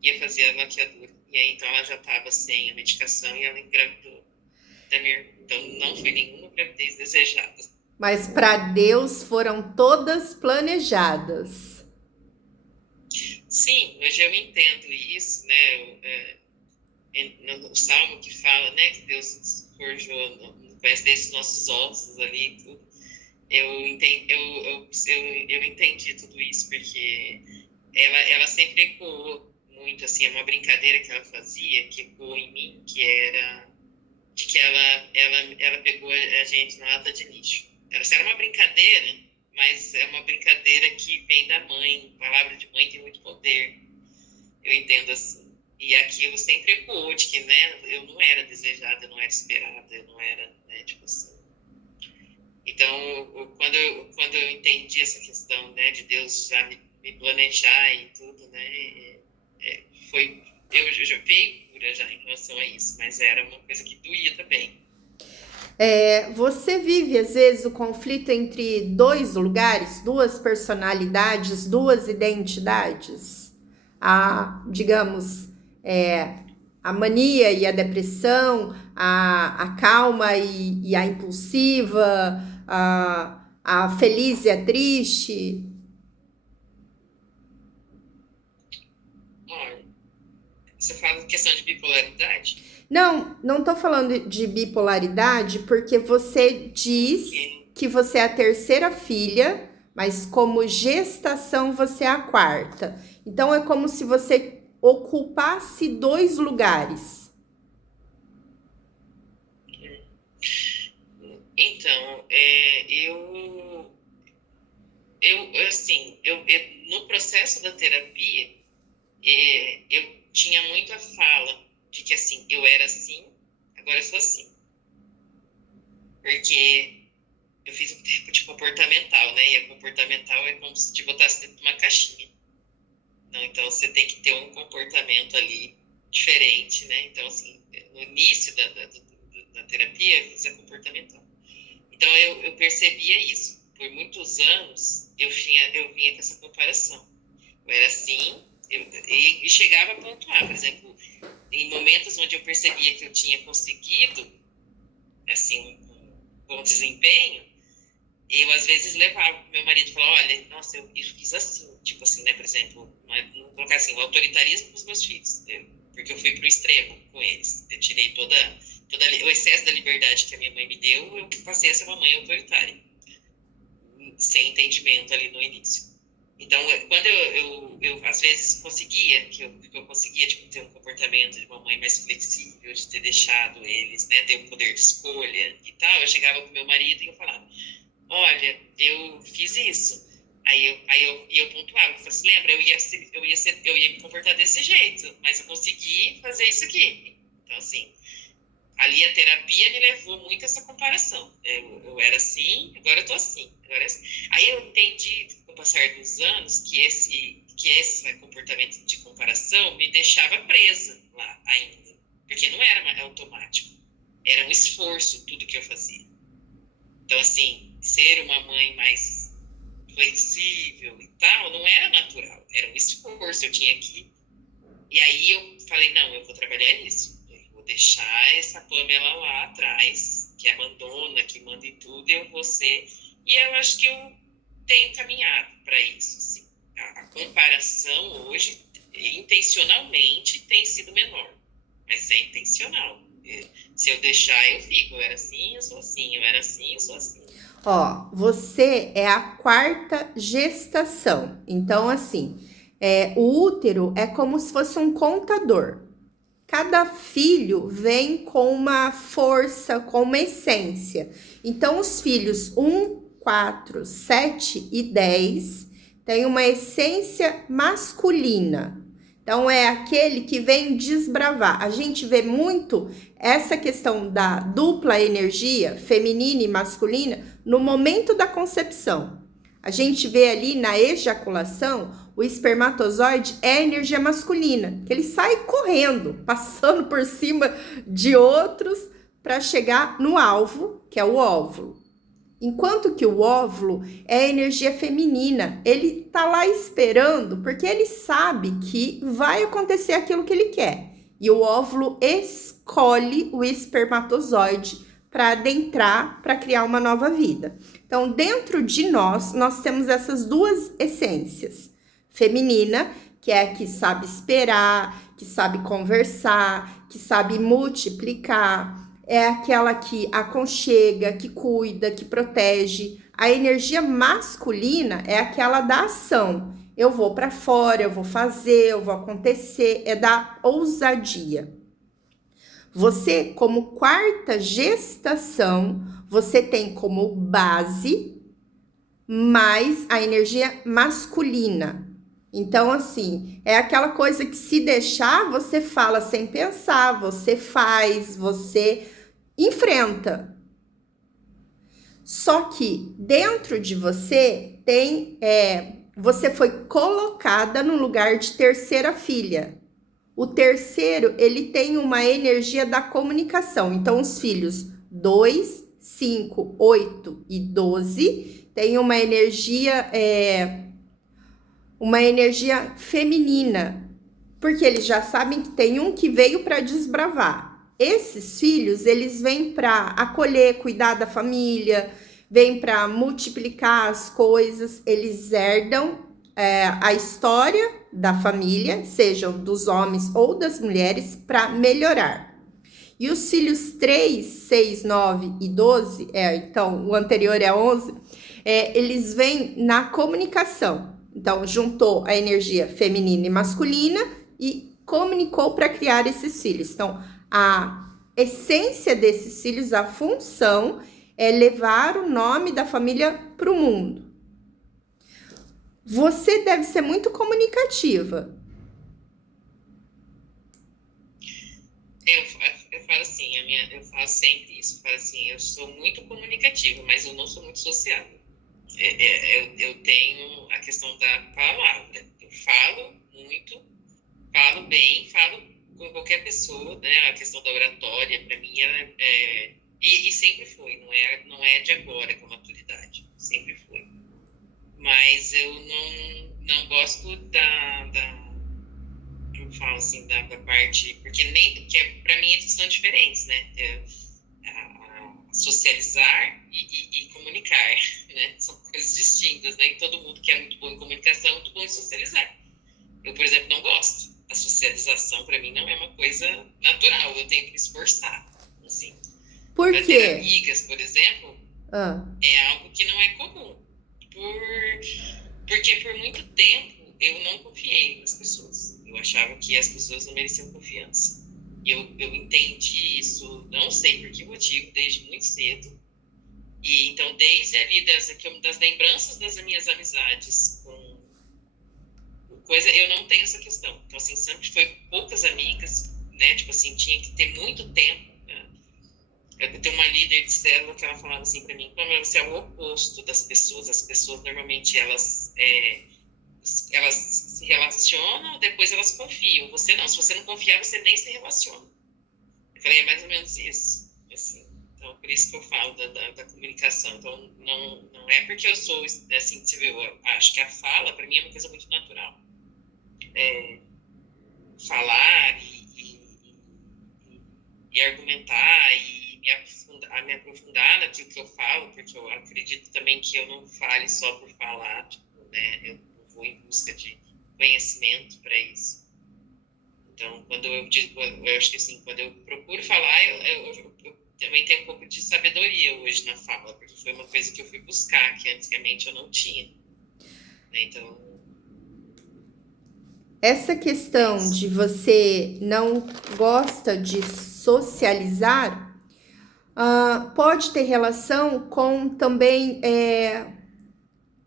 ia fazer a laqueadura. E aí então ela já estava sem a medicação e ela engravidou da minha irmã. Então não foi nenhuma gravidez desejada. Mas para Deus foram todas planejadas. Sim, hoje eu entendo isso, né? No Salmo que fala, né, que Deus forjou no pés desses nossos ossos ali e tudo. Eu entendi tudo isso, porque ela sempre ecoou muito, assim, é uma brincadeira que ela fazia, que ecoou em mim, que era de que ela pegou a gente na lata de lixo. Essa era uma brincadeira, mas é uma brincadeira que vem da mãe. A palavra de mãe tem muito poder. Eu entendo assim. E aquilo sempre ecoou de que, né, eu não era desejada, eu não era esperada, eu não era, né, tipo assim. Então, quando eu entendi essa questão, né, de Deus já me planejar e tudo, né, eu já veio cura já em relação a isso, mas era uma coisa que doía também. Você vive, às vezes, o conflito entre dois lugares, duas personalidades, duas identidades? Digamos, a mania e a depressão, a calma e a impulsiva, a feliz e a triste? Olha, você fala questão de bipolaridade? Não tô falando de bipolaridade, porque você diz que você é a terceira filha, mas como gestação você é a quarta. Então é como se você ocupasse dois lugares. Então, no processo da terapia, eu tinha muito a fala de que, assim, eu era assim, agora eu sou assim. Porque eu fiz um tempo de comportamental, né? E a comportamental é como se te botasse dentro de uma caixinha. Não, então, você tem que ter um comportamento ali diferente, né? Então, assim, no início da terapia, eu fiz a comportamental. Então, eu percebia isso. Por muitos anos, eu vinha com essa comparação. Eu era assim, e chegava a pontuar. Por exemplo, em momentos onde eu percebia que eu tinha conseguido, assim, um bom desempenho, eu às vezes levava pro meu marido e falava, olha, nossa, eu fiz assim, tipo assim, né, por exemplo, vou colocar assim, o autoritarismo com os meus filhos, porque eu fui pro extremo com eles, eu tirei todo o excesso da liberdade que a minha mãe me deu, eu passei a ser uma mãe autoritária, sem entendimento ali no início. Então, quando eu às vezes conseguia, que eu conseguia tipo, ter um comportamento de uma mãe mais flexível, de ter deixado eles, né, ter um poder de escolha e tal, eu chegava pro meu marido e eu falava, olha, eu fiz isso. Aí eu pontuava, eu falei assim, lembra, eu ia me comportar desse jeito, mas eu consegui fazer isso aqui. Então, assim, ali a terapia me levou muito a essa comparação. Eu era assim, agora eu tô assim. Aí eu entendi, com o passar dos anos, que esse comportamento de comparação me deixava presa lá ainda. Porque não era automático. Era um esforço tudo que eu fazia. Então, assim, ser uma mãe mais flexível e tal, não era natural. Era um esforço, eu tinha que... E aí eu falei, não, eu vou trabalhar nisso. Vou deixar essa Pamela lá atrás, que abandona, que manda em tudo, e eu vou ser... E eu acho que eu tenho caminhado para isso. Assim. A comparação hoje, intencionalmente, tem sido menor. Mas é intencional. Se eu deixar, eu fico. Eu era assim, eu sou assim. Eu era assim, eu sou assim. Ó, você é a quarta gestação. Então, assim, o útero é como se fosse um contador. Cada filho vem com uma força, com uma essência. Então, os filhos, um 4, 7 e 10 tem uma essência masculina. Então, é aquele que vem desbravar. A gente vê muito essa questão da dupla energia, feminina e masculina, no momento da concepção. A gente vê ali na ejaculação, o espermatozoide é a energia masculina, que ele sai correndo, passando por cima de outros para chegar no alvo, que é o óvulo. Enquanto que o óvulo é a energia feminina, ele tá lá esperando, porque ele sabe que vai acontecer aquilo que ele quer. E o óvulo escolhe o espermatozoide para adentrar, para criar uma nova vida. Então, dentro de nós temos essas duas essências. Feminina, que é a que sabe esperar, que sabe conversar, que sabe multiplicar. É aquela que aconchega, que cuida, que protege. A energia masculina é aquela da ação. Eu vou para fora, eu vou fazer, eu vou acontecer, é da ousadia. Você, como quarta gestação, você tem como base mais a energia masculina. Então, assim, é aquela coisa que se deixar, você fala sem pensar, você faz, você enfrenta. Só que dentro de você tem, você foi colocada no lugar de terceira filha. O terceiro, ele tem uma energia da comunicação. Então, os filhos 2, 5, 8 e 12 têm uma energia feminina, porque eles já sabem que tem um que veio para desbravar. Esses filhos, eles vêm para acolher, cuidar da família, vêm para multiplicar as coisas, eles herdam a história da família, sejam dos homens ou das mulheres, para melhorar. E os filhos 3, 6, 9 e 12, então o anterior é 11, eles vêm na comunicação. Então, juntou a energia feminina e masculina e comunicou para criar esses filhos. Então, a essência desses filhos, a função, é levar o nome da família para o mundo. Você deve ser muito comunicativa. Eu falo assim, eu falo sempre isso. Eu falo assim, eu sou muito comunicativa, mas eu não sou muito sociável. Eu tenho a questão da palavra. Eu falo muito, falo bem, falo com qualquer pessoa, né? A questão da oratória, para mim, e sempre foi. Não é de agora com a maturidade. Sempre foi. Mas eu não gosto eu falo assim, da parte, porque para mim eles são diferentes, né? Socializar e comunicar, né? São coisas distintas, né? E todo mundo que é muito bom em comunicação é muito bom em socializar. Eu, por exemplo, não gosto. A socialização, para mim, não é uma coisa natural. Eu tenho que me esforçar, assim. Por Pra quê? ter amigas, por exemplo, Ah. é algo que não é comum. Porque por muito tempo eu não confiei nas pessoas. Eu achava que as pessoas não mereciam confiança. Eu entendi isso, não sei por que motivo, desde muito cedo. E então, desde ali das lembranças das minhas amizades eu não tenho essa questão. Então, assim, sempre foi poucas amigas, né? Tipo assim, tinha que ter muito tempo. Né? Eu tenho uma líder de célula que ela falava assim para mim, você é o oposto das pessoas. As pessoas, normalmente, elas se relacionam, depois elas confiam. Você não, se você não confiar, você nem se relaciona. Eu falei, é mais ou menos isso. Assim. Então, por isso que eu falo da comunicação. Então, não é porque eu sou, assim, você viu, eu acho que a fala, para mim, é uma coisa muito natural. Falar e argumentar e me aprofundar naquilo que eu falo, porque eu acredito também que eu não fale só por falar, tipo, né? Eu vou em busca de conhecimento para isso. Então, quando eu acho que assim, quando eu procuro falar, eu também tenho um pouco de sabedoria hoje na fala, porque foi uma coisa que eu fui buscar, que antigamente eu não tinha. Né? Então, essa questão de você não gosta de socializar, Pode ter relação com também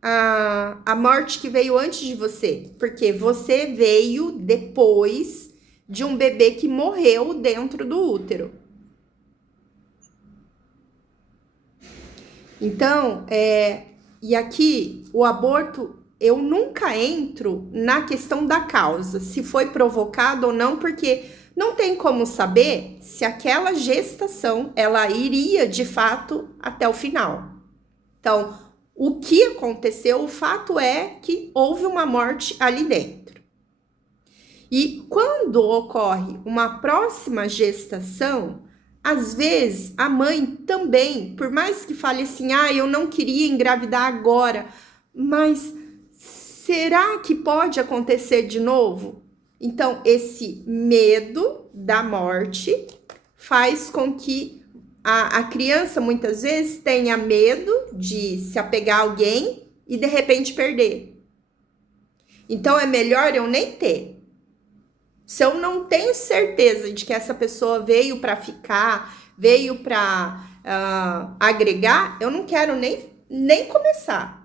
a morte que veio antes de você, porque você veio depois de um bebê que morreu dentro do útero. Então, e aqui o aborto, eu nunca entro na questão da causa, se foi provocado ou não, porque não tem como saber se aquela gestação ela iria de fato até o final. Então, o que aconteceu, o fato é que houve uma morte ali dentro. E quando ocorre uma próxima gestação, às vezes a mãe também, por mais que fale assim, eu não queria engravidar agora, mas será que pode acontecer de novo? Então, esse medo da morte faz com que a criança muitas vezes tenha medo de se apegar a alguém e de repente perder. Então, é melhor eu nem ter. Se eu não tenho certeza de que essa pessoa veio para ficar, veio para agregar, eu não quero nem começar.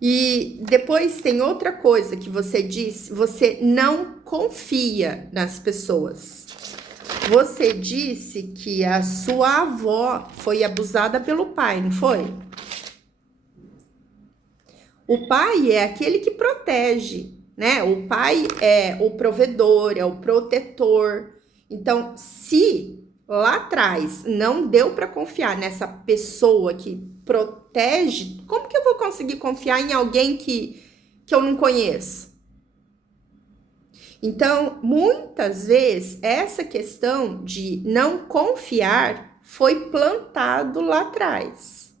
E depois tem outra coisa que você disse, você não confia nas pessoas. Você disse que a sua avó foi abusada pelo pai, não foi? O pai é aquele que protege, né? O pai é o provedor, é o protetor. Então, se lá atrás não deu para confiar nessa pessoa que protege, como que eu vou conseguir confiar em alguém que eu não conheço? Então, muitas vezes, essa questão de não confiar foi plantado lá atrás.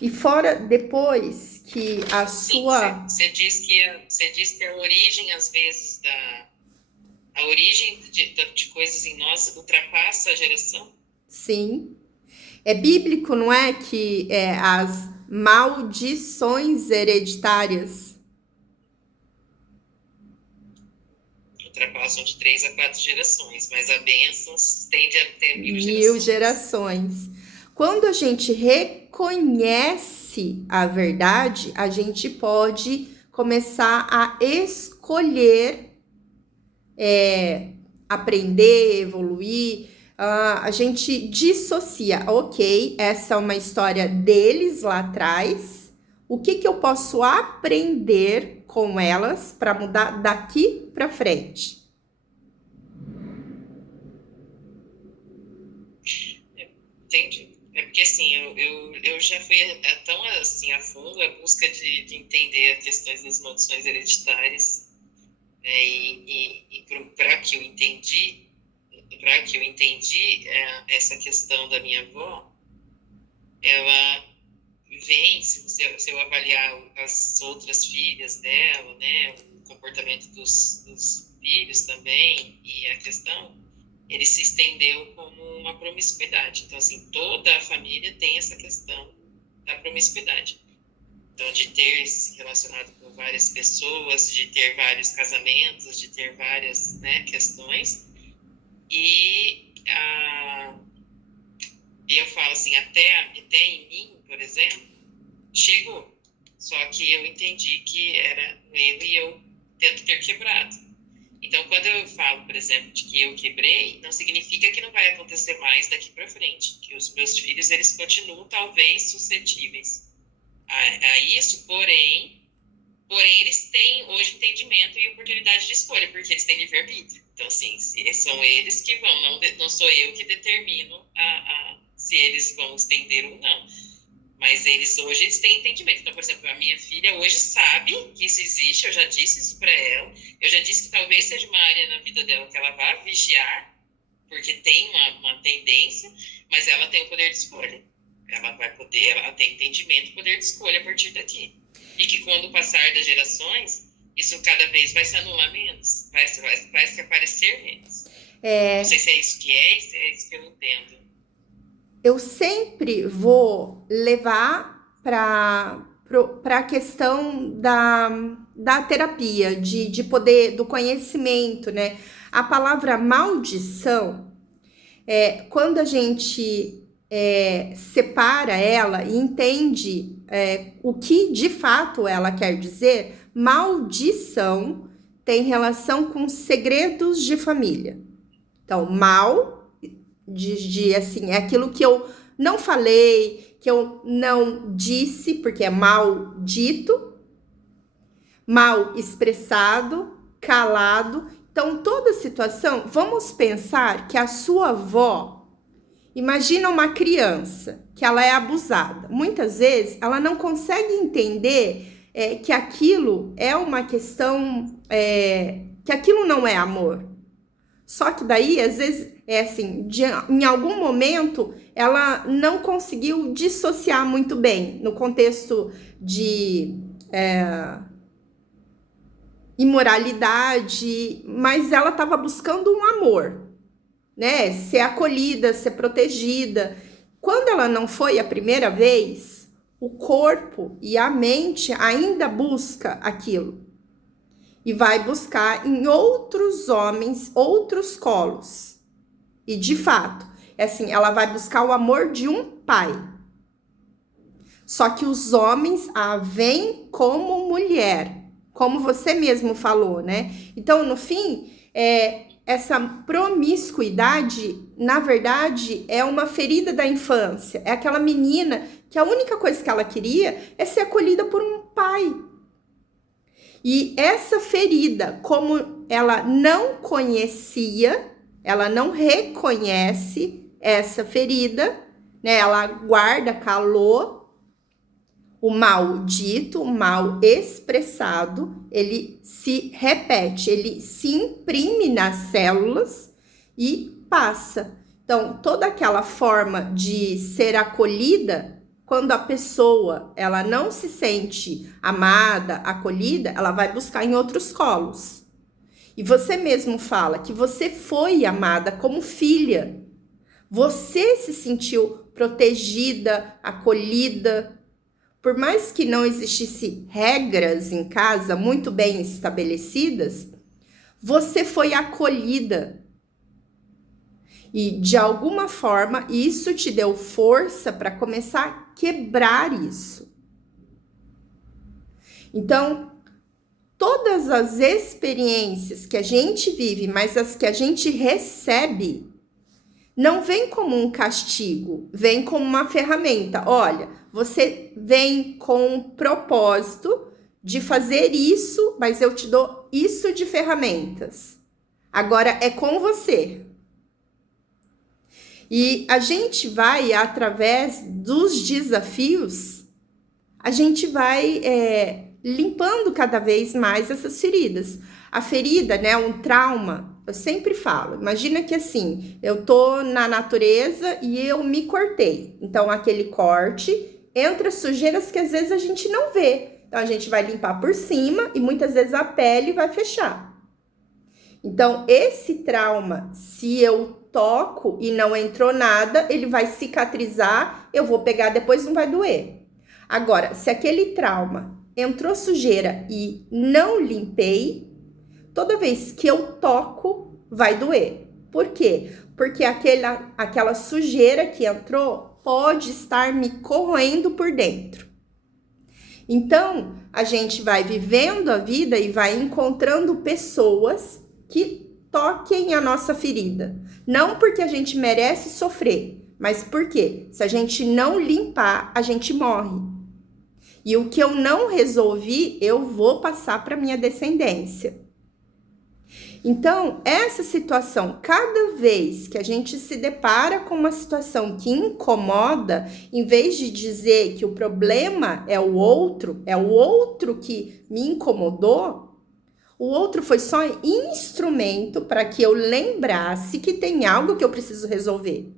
E fora depois que a sua... Você diz que a origem, às vezes, a origem de coisas em nós ultrapassa a geração? Sim. É bíblico, não é? Que as maldições hereditárias ultrapassam de 3 a 4 gerações, mas a bênção tende a ter 1000 gerações. Quando a gente reconhece a verdade, a gente pode começar a escolher aprender, evoluir. A gente dissocia, ok, essa é uma história deles lá atrás. O que eu posso aprender com elas para mudar daqui para frente? Entendi. É porque, assim, eu já fui tão assim, a fundo a busca de entender as questões das maldições hereditárias, e para que eu entendi essa questão da minha avó, ela vem, se eu avaliar as outras filhas dela, né, o comportamento dos filhos também, e a questão, ele se estendeu como uma promiscuidade. Então, assim, toda a família tem essa questão da promiscuidade. Então, de ter se relacionado com várias pessoas, de ter vários casamentos, de ter várias, né, questões. E eu falo assim, até em mim, por exemplo, chegou. Só que eu entendi que era um erro e eu tento ter quebrado. Então, quando eu falo, por exemplo, de que eu quebrei, não significa que não vai acontecer mais daqui para frente. Que os meus filhos, eles continuam, talvez, suscetíveis a isso, porém, eles têm hoje entendimento e oportunidade de escolha, porque eles têm livre-arbítrio. Então, assim, são eles que vão, não sou eu que determino se eles vão estender ou não. Mas hoje eles têm entendimento. Então, por exemplo, a minha filha hoje sabe que isso existe, eu já disse isso para ela. Eu já disse que talvez seja uma área na vida dela que ela vá vigiar, porque tem uma tendência, mas ela tem o poder de escolha. Ela tem entendimento e poder de escolha a partir daqui. E que quando passar das gerações, isso cada vez vai se anular menos, vai se aparecer menos. Não sei se é isso que se é isso que eu entendo. Eu sempre vou levar para a questão da terapia, de poder, do conhecimento, né? A palavra maldição, quando a gente separa ela e entende o que de fato ela quer dizer, maldição tem relação com segredos de família. Então, mal, assim, é aquilo que eu não falei, que eu não disse, porque é mal dito, mal expressado, calado. Então, toda situação, vamos pensar que a sua avó, imagina uma criança que ela é abusada. Muitas vezes, ela não consegue entender que aquilo é uma questão, que aquilo não é amor. Só que daí, às vezes, assim, em algum momento, ela não conseguiu dissociar muito bem no contexto de imoralidade, mas ela estava buscando um amor, né? Ser acolhida, ser protegida. Quando ela não foi a primeira vez, o corpo e a mente ainda busca aquilo. E vai buscar em outros homens, outros colos. E de fato, assim, ela vai buscar o amor de um pai. Só que os homens a veem como mulher, como você mesmo falou, né? Então, no fim, essa promiscuidade, na verdade, é uma ferida da infância. É aquela menina que a única coisa que ela queria é ser acolhida por um pai. E essa ferida, como ela não conhecia, ela não reconhece essa ferida, né? Ela guarda, calou, o mal dito, o mal expressado, ele se repete, ele se imprime nas células e passa. Então, toda aquela forma de ser acolhida, quando a pessoa ela não se sente amada, acolhida, ela vai buscar em outros colos. E você mesmo fala que você foi amada como filha. Você se sentiu protegida, acolhida. Por mais que não existisse regras em casa muito bem estabelecidas, você foi acolhida. E de alguma forma isso te deu força para começar a quebrar isso. Então, todas as experiências que a gente vive, mas as que a gente recebe, não vem como um castigo, vem como uma ferramenta. Olha, você vem com o propósito de fazer isso, mas eu te dou isso de ferramentas. Agora é com você. E a gente vai, através dos desafios, a gente vai limpando cada vez mais essas feridas. A ferida, né, um trauma, eu sempre falo, imagina que assim, eu tô na natureza e eu me cortei. Então, aquele corte entra sujeiras que às vezes a gente não vê. Então, a gente vai limpar por cima e muitas vezes a pele vai fechar. Então, esse trauma, se eu toco e não entrou nada, ele vai cicatrizar, eu vou pegar depois, não vai doer. Agora, se aquele trauma entrou sujeira e não limpei, toda vez que eu toco, vai doer. Por quê? Porque aquela sujeira que entrou pode estar me corroendo por dentro. Então, a gente vai vivendo a vida e vai encontrando pessoas que toquem a nossa ferida. Não porque a gente merece sofrer, mas porque se a gente não limpar, a gente morre. E o que eu não resolvi, eu vou passar para minha descendência. Então, essa situação, cada vez que a gente se depara com uma situação que incomoda, em vez de dizer que o problema é o outro que me incomodou, o outro foi só instrumento para que eu lembrasse que tem algo que eu preciso resolver.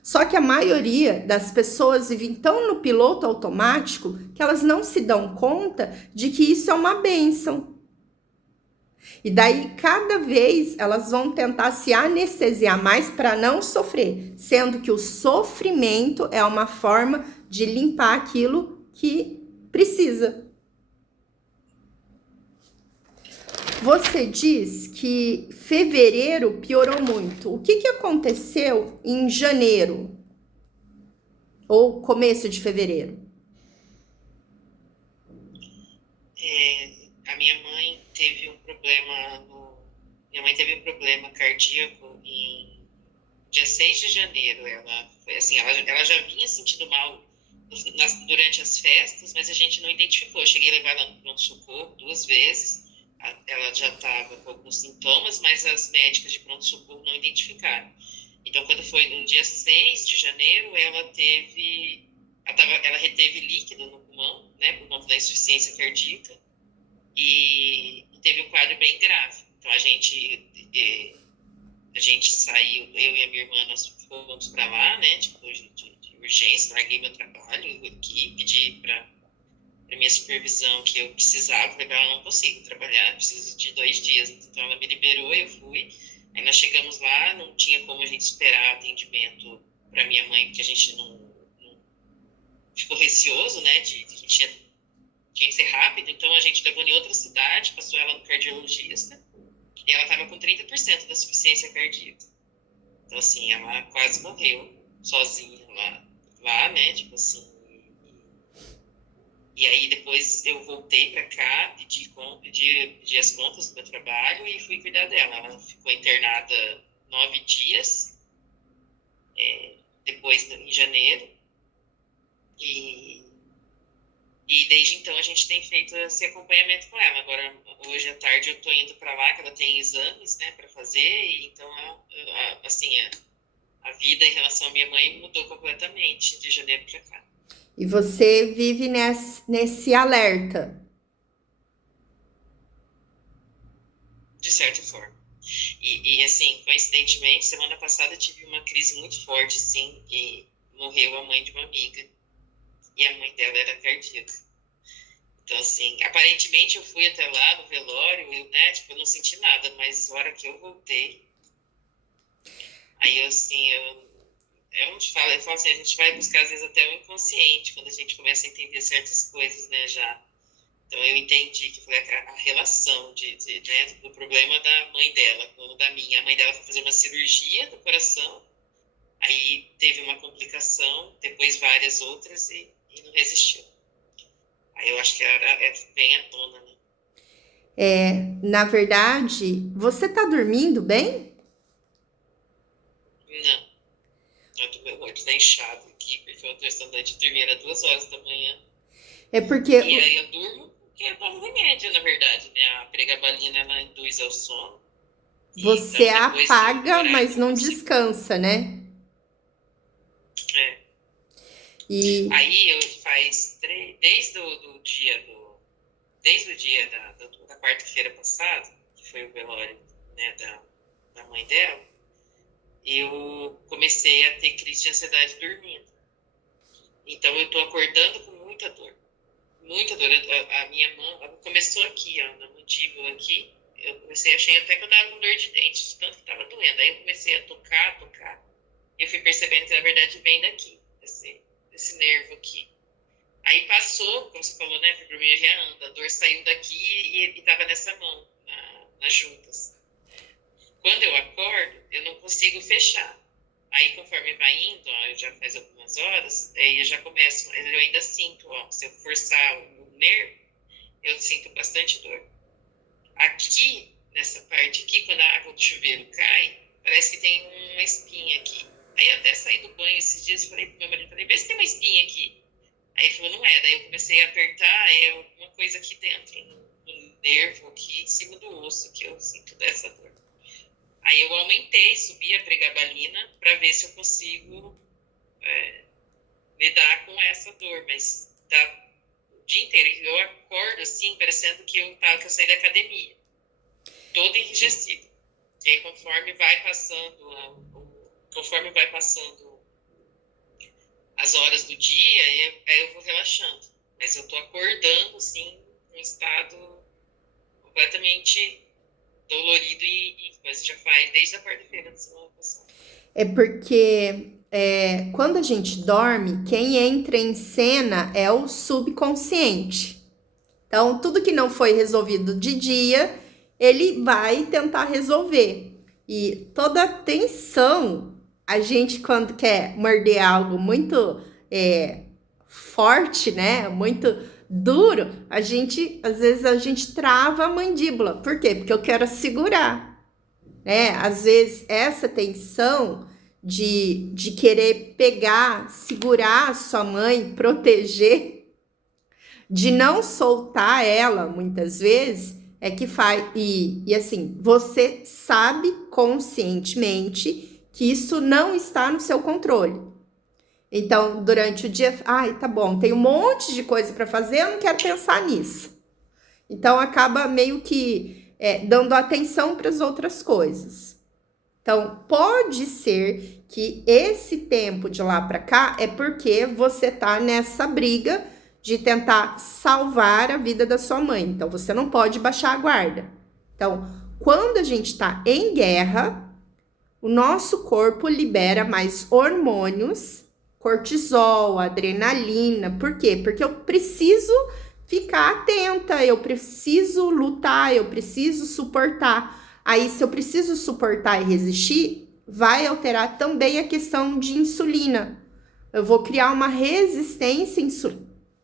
Só que a maioria das pessoas vivem tão no piloto automático que elas não se dão conta de que isso é uma bênção. E daí, cada vez, elas vão tentar se anestesiar mais para não sofrer, sendo que o sofrimento é uma forma de limpar aquilo que precisa. Você diz que fevereiro piorou muito. O que aconteceu em janeiro? Ou começo de fevereiro? A minha mãe teve um problema Minha mãe teve um problema cardíaco em dia 6 de janeiro. Ela foi assim, ela já vinha sentindo mal durante as festas, mas a gente não identificou. Eu cheguei a levar ela no pronto-socorro 2 vezes. Ela já estava com alguns sintomas, mas as médicas de pronto-socorro não identificaram. Então, quando foi no dia 6 de janeiro, ela reteve líquido no pulmão, né, por conta da insuficiência cardíaca, e teve um quadro bem grave. Então, a gente saiu, eu e a minha irmã, nós fomos para lá, né, tipo, de urgência, larguei meu trabalho aqui, pedi para minha supervisão que eu precisava, falei para ela, não consigo trabalhar, preciso de 2 dias. Então, ela me liberou, eu fui. Aí nós chegamos lá, não tinha como a gente esperar atendimento para minha mãe, porque a gente não ficou receoso, né, a gente tinha que ser rápido, então a gente levou em outra cidade, passou ela no cardiologista, e ela estava com 30% da suficiência cardíaca. Então, assim, ela quase morreu sozinha lá, né, tipo assim. E aí depois eu voltei para cá, pedi as contas do meu trabalho e fui cuidar dela. Ela ficou internada 9 dias, depois em janeiro, e desde então a gente tem feito esse acompanhamento com ela. Agora, hoje à tarde eu estou indo para lá, que ela tem exames, né, para fazer, e então, assim, a vida em relação à minha mãe mudou completamente de janeiro para cá. E você vive nesse alerta. De certa forma. E assim, coincidentemente, semana passada eu tive uma crise muito forte, assim, e morreu a mãe de uma amiga. E a mãe dela era cardíaca. Então, assim, aparentemente eu fui até lá no velório, né, tipo, eu não senti nada, mas na hora que eu voltei, aí eu, assim, eu falo assim, a gente vai buscar às vezes até o inconsciente, quando a gente começa a entender certas coisas, né, já. Então eu entendi que foi a relação né, do problema da mãe dela com o da minha. A mãe dela foi fazer uma cirurgia do coração, aí teve uma complicação, depois várias outras e não resistiu. Aí eu acho que bem à tona, né? Na verdade, você tá dormindo bem? Não. Meu olho está inchado aqui, porque eu estou andando de dormir às 2 horas da manhã. É porque E aí eu durmo porque eu tomo remédio, na verdade, né? A pregabalina, ela induz ao sono. você Então, depois apaga, mas eu não consigo. descansa, né? É. E Aí eu desde o dia da quarta-feira passada, que foi o velório, né, da mãe dela, eu comecei a ter crise de ansiedade dormindo. Então eu tô acordando com muita dor. Muita dor. A minha mão, ela começou aqui, ó, na mandíbula aqui. Eu achei até que eu tava com dor de dente, de tanto que tava doendo. Aí eu comecei a tocar. E eu fui percebendo que na verdade vem daqui, esse nervo aqui. Aí passou, como você falou, né, fibromialgia anda, a dor saiu daqui e tava nessa mão, nas juntas. Quando eu acordo, eu não consigo fechar. Aí, conforme vai indo, ó, já faz algumas horas, aí eu já começo, eu ainda sinto, ó, se eu forçar o nervo, eu sinto bastante dor. Aqui, nessa parte aqui, quando a água do chuveiro cai, parece que tem uma espinha aqui. Aí eu até saí do banho esses dias e falei pro meu marido, vê se tem uma espinha aqui. Aí ele falou, não é. Daí eu comecei a apertar, é alguma coisa aqui dentro, no nervo aqui, em cima do osso, que eu sinto dessa dor. Aí eu aumentei, subi a pregabalina para ver se eu consigo lidar com essa dor, mas tá o dia inteiro. Eu acordo assim, parecendo que eu saí da academia, todo enrijecido. E aí, conforme vai passando as horas do dia, eu vou relaxando. Mas eu tô acordando, assim, num estado completamente dolorido mas já faz desde a quarta-feira da semana passada. é porque quando a gente dorme, quem entra em cena é o subconsciente. Então, tudo que não foi resolvido de dia, ele vai tentar resolver. E toda tensão, a gente quando quer morder algo muito forte, né? Muito duro, às vezes a gente trava a mandíbula. Por quê? Porque eu quero segurar, né? Às vezes essa tensão de querer pegar, segurar a sua mãe, proteger, de não soltar ela, muitas vezes, é que faz. E assim, você sabe conscientemente que isso não está no seu controle. Então, durante o dia, tá bom, tem um monte de coisa para fazer, eu não quero pensar nisso. Então, acaba meio que dando atenção para as outras coisas. Então, pode ser que esse tempo de lá para cá é porque você tá nessa briga de tentar salvar a vida da sua mãe. Então, você não pode baixar a guarda. Então, quando a gente está em guerra, o nosso corpo libera mais hormônios, cortisol, adrenalina. Por quê? Porque eu preciso ficar atenta, eu preciso lutar, eu preciso suportar. Aí, se eu preciso suportar e resistir, vai alterar também a questão de insulina. Eu vou criar uma resistência à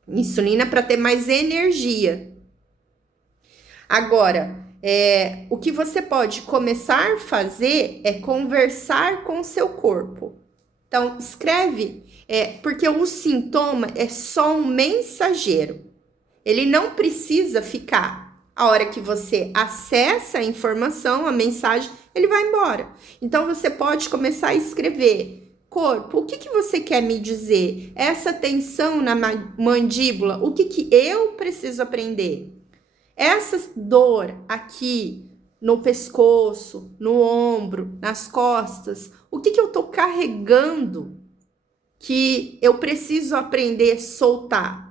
insulina para ter mais energia. Agora, o que você pode começar a fazer é conversar com o seu corpo. Então, escreve, porque o sintoma é só um mensageiro. Ele não precisa ficar. A hora que você acessa a informação, a mensagem, ele vai embora. Então, você pode começar a escrever. Corpo, o que você quer me dizer? Essa tensão na mandíbula, o que eu preciso aprender? Essa dor aqui no pescoço, no ombro, nas costas, o que eu tô carregando que eu preciso aprender a soltar?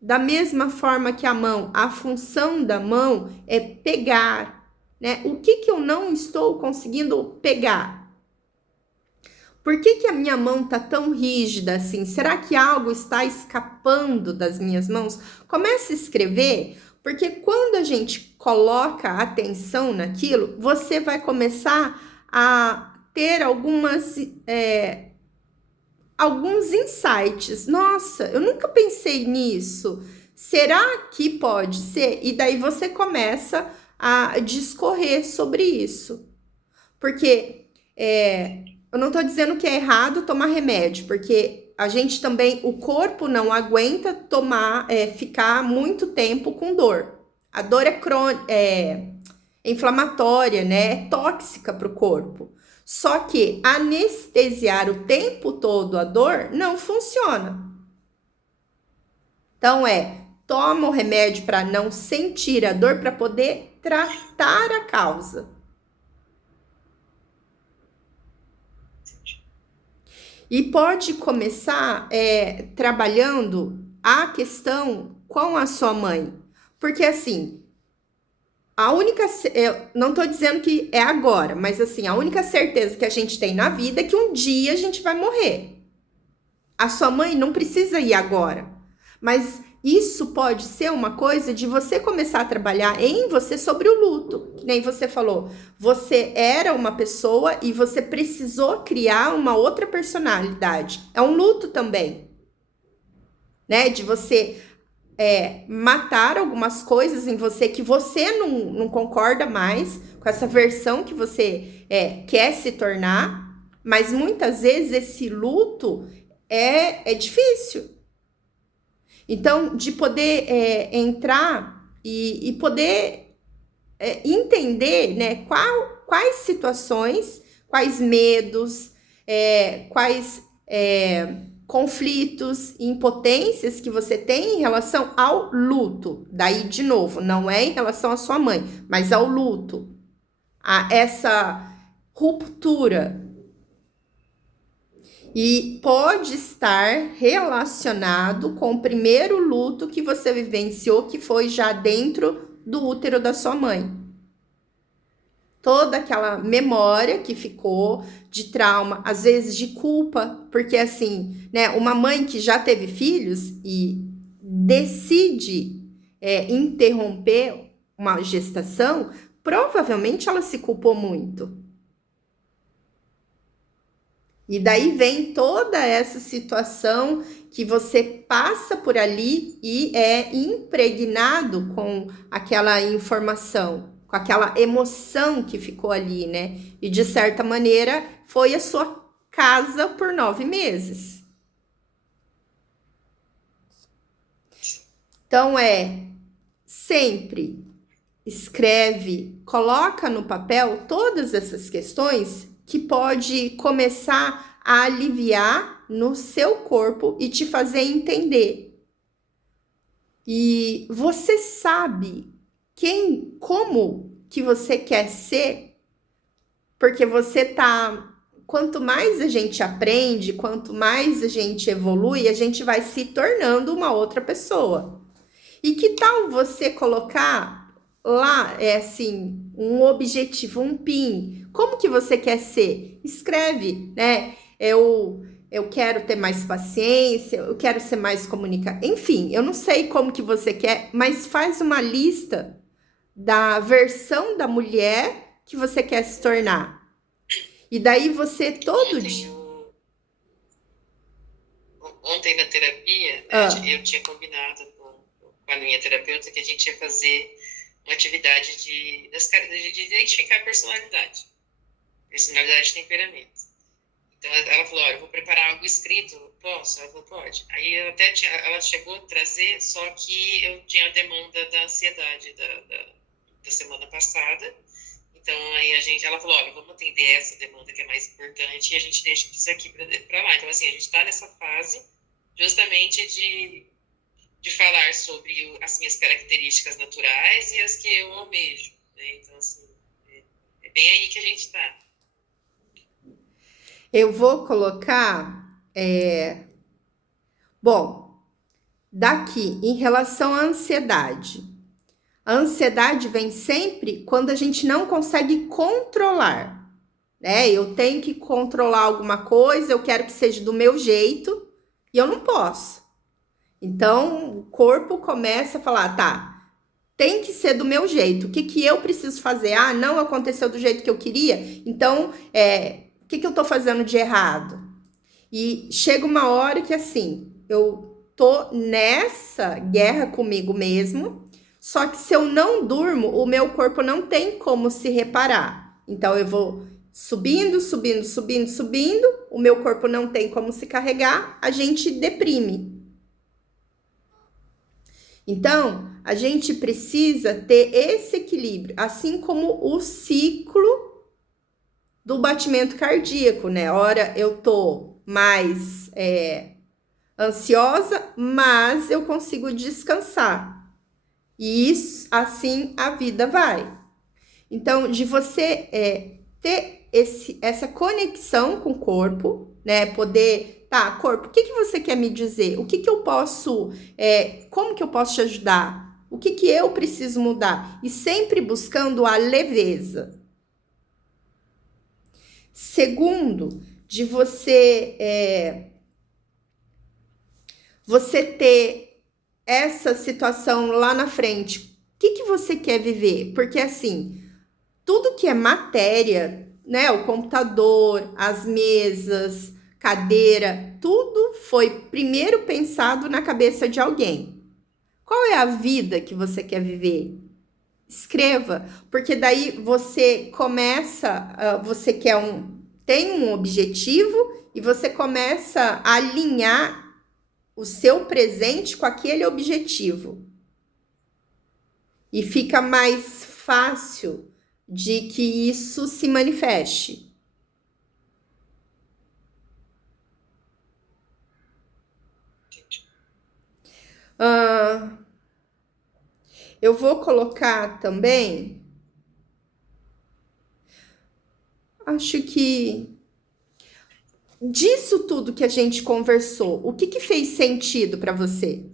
Da mesma forma que a mão, a função da mão é pegar, né? O que eu não estou conseguindo pegar? Por que a minha mão tá tão rígida assim? Será que algo está escapando das minhas mãos? Comece a escrever, porque quando a gente coloca atenção naquilo, você vai começar a ter alguns insights. Nossa, eu nunca pensei nisso. Será que pode ser? E daí você começa a discorrer sobre isso. Porque eu não tô dizendo que é errado tomar remédio, porque a gente também, o corpo não aguenta ficar muito tempo com dor. A dor é inflamatória, né? É tóxica para o corpo. Só que anestesiar o tempo todo a dor não funciona. Então toma o remédio para não sentir a dor, para poder tratar a causa. E pode começar trabalhando a questão com a sua mãe. Porque assim, eu não tô dizendo que é agora, mas assim, a única certeza que a gente tem na vida é que um dia a gente vai morrer. A sua mãe não precisa ir agora, mas isso pode ser uma coisa de você começar a trabalhar em você sobre o luto. Que nem você falou, você era uma pessoa e você precisou criar uma outra personalidade. É um luto também, né? De você matar algumas coisas em você que você não concorda mais com essa versão que você quer se tornar, mas muitas vezes esse luto é difícil. Então, de poder entrar e poder entender, né, quais situações, quais medos, quais conflitos e impotências que você tem em relação ao luto. Daí, de novo, não é em relação à sua mãe, mas ao luto, a essa ruptura. E pode estar relacionado com o primeiro luto que você vivenciou, que foi já dentro do útero da sua mãe. Toda aquela memória que ficou de trauma, às vezes de culpa, porque assim, né, uma mãe que já teve filhos e decide interromper uma gestação, provavelmente ela se culpou muito. E daí vem toda essa situação que você passa por ali e é impregnado com aquela informação, com aquela emoção que ficou ali, né? E de certa maneira foi a sua casa por 9 meses. Então sempre escreve, coloca no papel todas essas questões que pode começar a aliviar no seu corpo e te fazer entender. E você sabe como que você quer ser, porque você tá, quanto mais a gente aprende, quanto mais a gente evolui, a gente vai se tornando uma outra pessoa. E que tal você colocar lá, assim, um objetivo, um PIN. Como que você quer ser? Escreve, né? Eu quero ter mais paciência, eu quero ser mais comunicada. Enfim, eu não sei como que você quer, mas faz uma lista da versão da mulher que você quer se tornar. E daí você todo dia... Ontem na terapia, eu tinha combinado com a minha terapeuta que a gente ia fazer uma atividade de identificar a personalidade e temperamento. Então ela falou, olha, eu vou preparar algo escrito, posso? Ela falou, pode. Aí ela chegou a trazer, só que eu tinha a demanda da ansiedade da semana passada. Então aí ela falou, olha, vamos atender essa demanda que é mais importante e a gente deixa isso aqui para lá. Então assim, a gente está nessa fase justamente de falar sobre as minhas características naturais e as que eu almejo, né? Então, assim, é bem aí que a gente está. Eu vou colocar... Bom, daqui, em relação à ansiedade. A ansiedade vem sempre quando a gente não consegue controlar, né? Eu tenho que controlar alguma coisa, eu quero que seja do meu jeito e eu não posso. Então, o corpo começa a falar, tá, tem que ser do meu jeito. O que eu preciso fazer? Ah, não aconteceu do jeito que eu queria? Então, o que eu tô fazendo de errado? E chega uma hora que, assim, eu tô nessa guerra comigo mesmo, só que se eu não durmo, o meu corpo não tem como se reparar. Então, eu vou subindo, o meu corpo não tem como se carregar, a gente deprime. Então, a gente precisa ter esse equilíbrio, assim como o ciclo do batimento cardíaco, né? Ora, eu tô mais ansiosa, mas eu consigo descansar. E isso, assim, a vida vai. Então, de você ter essa conexão com o corpo, né? Poder... Tá, corpo, o que você quer me dizer? O que eu posso... como que eu posso te ajudar? O que eu preciso mudar? E sempre buscando a leveza. Segundo, de você ter essa situação lá na frente. O que você quer viver? Porque, assim, tudo que é matéria, né? O computador, as mesas, cadeira, tudo foi primeiro pensado na cabeça de alguém. Qual é a vida que você quer viver? Escreva, porque daí você começa, você tem um objetivo e você começa a alinhar o seu presente com aquele objetivo. E fica mais fácil de que isso se manifeste. Eu vou colocar também, acho que disso tudo que a gente conversou, o que fez sentido para você?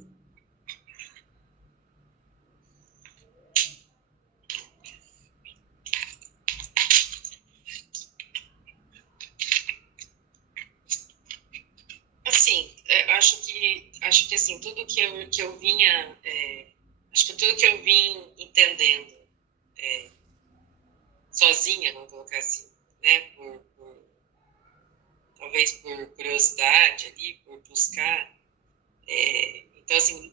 Assim, acho que assim, tudo que eu vinha, acho que tudo que eu vim entendendo sozinha, vamos colocar assim, né? Talvez por curiosidade ali, por buscar. Então, assim,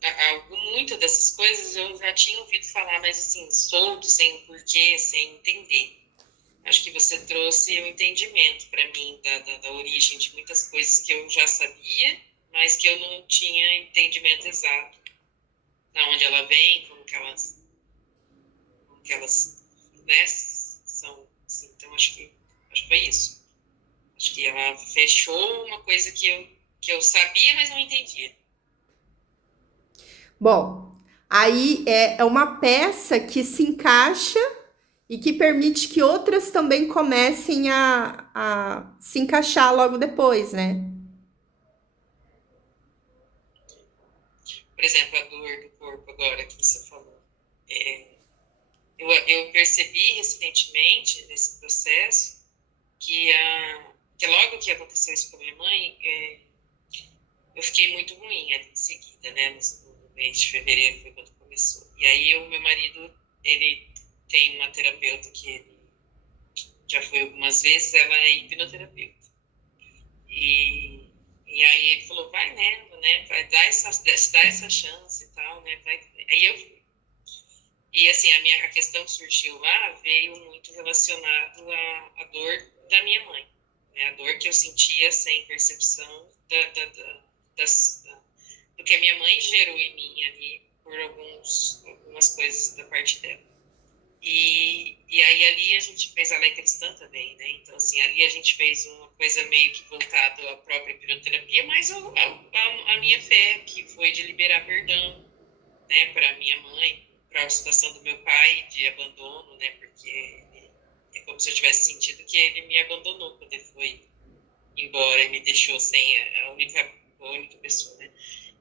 muitas dessas coisas eu já tinha ouvido falar, mas assim, solto, sem um porquê, sem entender. Acho que você trouxe um entendimento para mim da origem de muitas coisas que eu já sabia, mas que eu não tinha entendimento exato. Da onde ela vem, como que elas, né, são. Assim, então, acho que foi isso. Acho que ela fechou uma coisa que eu sabia, mas não entendia. Bom, aí é uma peça que se encaixa e que permite que outras também comecem a se encaixar logo depois, né? Por exemplo, a dor do corpo agora que você falou. Eu percebi recentemente, nesse processo, que logo que aconteceu isso com a minha mãe, eu fiquei muito ruim ali em seguida, né? No mês de fevereiro foi quando começou. E aí o meu marido, ele tem uma terapeuta que ele já foi algumas vezes, ela é hipnoterapeuta. E aí ele falou, vai nela, né? Vai dar essa chance e tal, né? Aí eu fui. E assim, a questão que surgiu lá veio muito relacionado à dor da minha mãe. Né? A dor que eu sentia sem percepção do que a minha mãe gerou em mim ali por algumas coisas da parte dela. E aí ali a gente fez, ela é cristã também, né? Então, assim, ali a gente fez uma coisa meio que voltada à própria hipnoterapia, mas a minha fé, que foi de liberar perdão, né, para minha mãe, para a situação do meu pai de abandono, né? Porque é como se eu tivesse sentido que ele me abandonou quando ele foi embora e me deixou sem a única pessoa, né?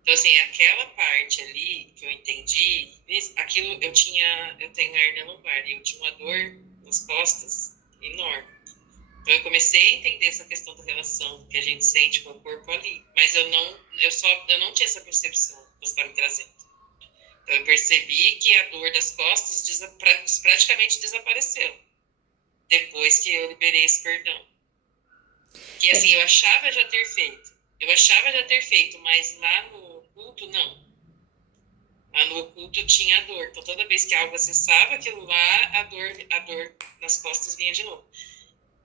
Então, assim, aquela parte ali que eu entendi, aquilo eu tenho hernia lombar e eu tinha uma dor nas costas enorme. Então, eu comecei a entender essa questão da relação que a gente sente com o corpo ali, mas eu não tinha essa percepção que você está me trazendo. Então, eu percebi que a dor das costas praticamente desapareceu depois que eu liberei esse perdão. Que, assim, eu achava já ter feito, mas lá no oculto, não. Lá no oculto tinha dor. Então, toda vez que algo acessava aquilo lá, a dor nas costas vinha de novo.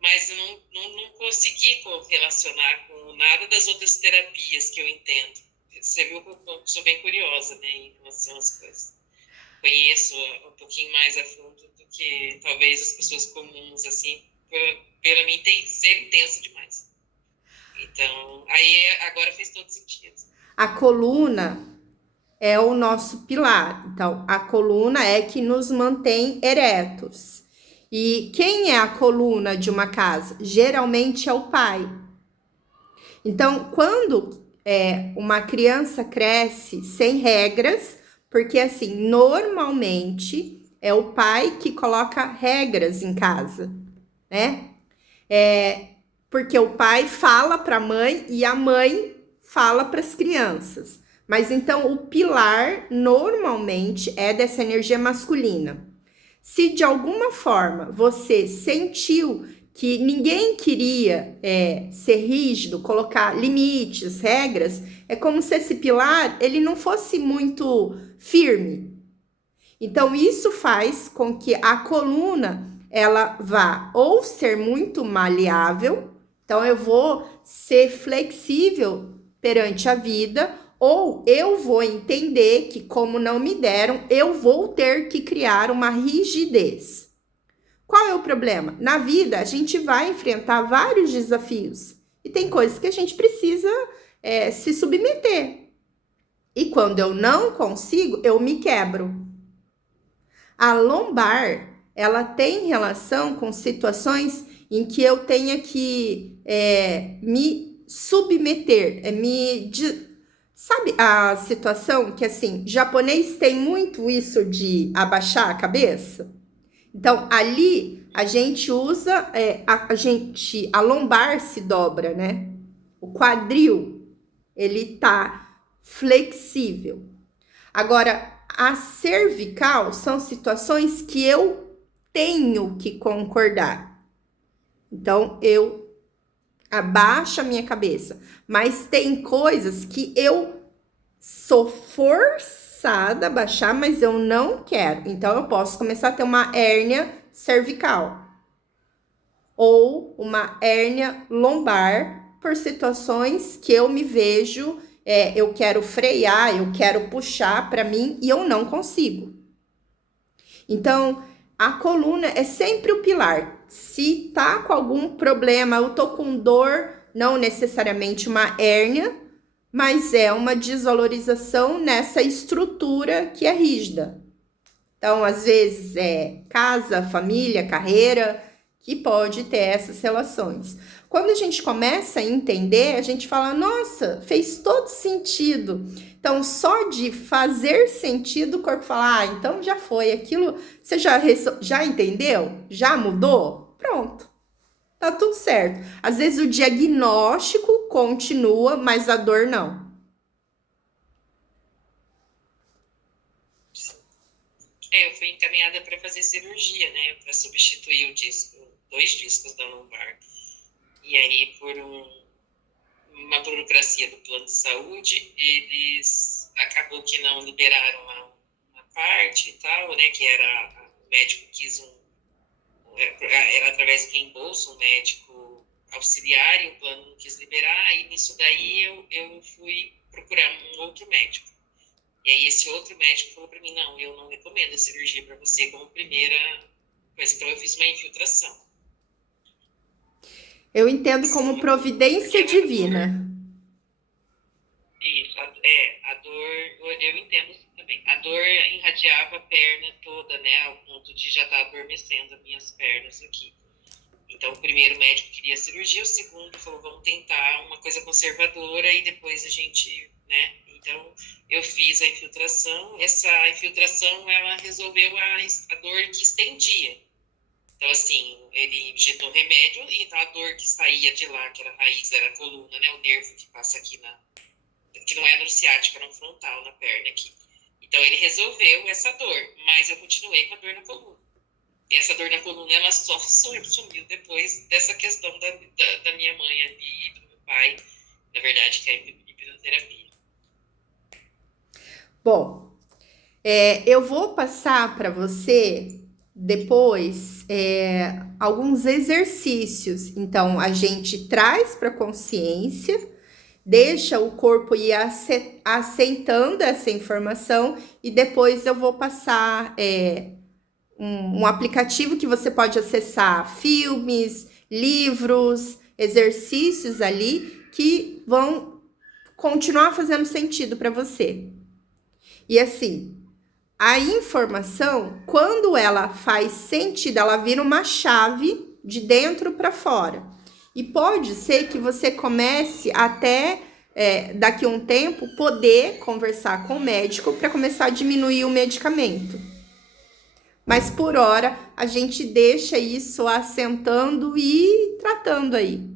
Mas eu não consegui relacionar com nada das outras terapias que eu entendo. Você viu que eu sou bem curiosa, né, em relação às coisas. Conheço um pouquinho mais a fundo do que talvez as pessoas comuns, assim, pela mim ser intensa demais. Então, aí agora fez todo sentido. A coluna é o nosso pilar. Então, a coluna é que nos mantém eretos. E quem é a coluna de uma casa? Geralmente é o pai. Então, quando uma criança cresce sem regras, porque assim, normalmente é o pai que coloca regras em casa, né? Porque o pai fala para a mãe e a mãe fala para as crianças. Mas então o pilar normalmente é dessa energia masculina. Se de alguma forma você sentiu que ninguém queria ser rígido, colocar limites, regras, é como se esse pilar ele não fosse muito firme. Então isso faz com que a coluna ela vá ou ser muito maleável, então eu vou ser flexível perante a vida, ou eu vou entender que como não me deram, eu vou ter que criar uma rigidez. Qual é o problema? Na vida, a gente vai enfrentar vários desafios. E tem coisas que a gente precisa se submeter. E quando eu não consigo, eu me quebro. A lombar, ela tem relação com situações em que eu tenha que me submeter, Sabe a situação que, assim, japonês tem muito isso de abaixar a cabeça? Então, ali a gente usa, a lombar se dobra, né? O quadril, ele tá flexível. Agora, a cervical são situações que eu tenho que concordar. Então, eu abaixo a minha cabeça. Mas tem coisas que eu sou forçada a baixar, mas eu não quero. Então, eu posso começar a ter uma hérnia cervical ou uma hérnia lombar por situações que eu me vejo, eu quero frear, eu quero puxar para mim e eu não consigo. Então, a coluna é sempre o pilar. Se tá com algum problema, eu tô com dor, não necessariamente uma hérnia, mas é uma desvalorização nessa estrutura que é rígida. Então, às vezes, é casa, família, carreira, que pode ter essas relações. Quando a gente começa a entender, a gente fala, nossa, fez todo sentido. Então, só de fazer sentido, o corpo fala, ah, então já foi, aquilo, você já entendeu? Já mudou? Pronto, tá tudo certo. Às vezes o diagnóstico continua, mas a dor não. Eu fui encaminhada para fazer cirurgia, né, para substituir o disco, 2 discos da lombar. E aí, por uma burocracia do plano de saúde, eles acabou que não liberaram uma parte e tal, né, que era, o médico quis era através do reembolso, um médico auxiliar, e o plano não quis liberar, e nisso daí eu fui procurar um outro médico. E aí esse outro médico falou para mim, não, eu não recomendo a cirurgia para você como primeira coisa. Então eu fiz uma infiltração. Eu entendo como providência divina. Isso, a dor, eu entendo também. A dor irradiava a perna toda, né, ao ponto de já estar adormecendo as minhas pernas aqui. Então o primeiro médico queria a cirurgia, o segundo falou, vamos tentar uma coisa conservadora e depois a gente, né. Então, eu fiz a infiltração. Essa infiltração, ela resolveu a dor que estendia. Então, assim, ele injetou remédio e a dor que saía de lá, que era a raiz, era a coluna, né? O nervo que passa aqui que não é no ciático, era no frontal, na perna aqui. Então, ele resolveu essa dor, mas eu continuei com a dor na coluna. E essa dor na coluna, ela só sumiu depois dessa questão da minha mãe ali e do meu pai, na verdade, que é a hipnoterapia. Bom, eu vou passar para você depois alguns exercícios. Então, a gente traz para consciência, deixa o corpo ir aceitando essa informação e depois eu vou passar um aplicativo que você pode acessar filmes, livros, exercícios ali que vão continuar fazendo sentido para você. E assim, a informação, quando ela faz sentido, ela vira uma chave de dentro para fora. E pode ser que você comece até, daqui a um tempo, poder conversar com o médico para começar a diminuir o medicamento. Mas por hora, a gente deixa isso assentando e tratando aí.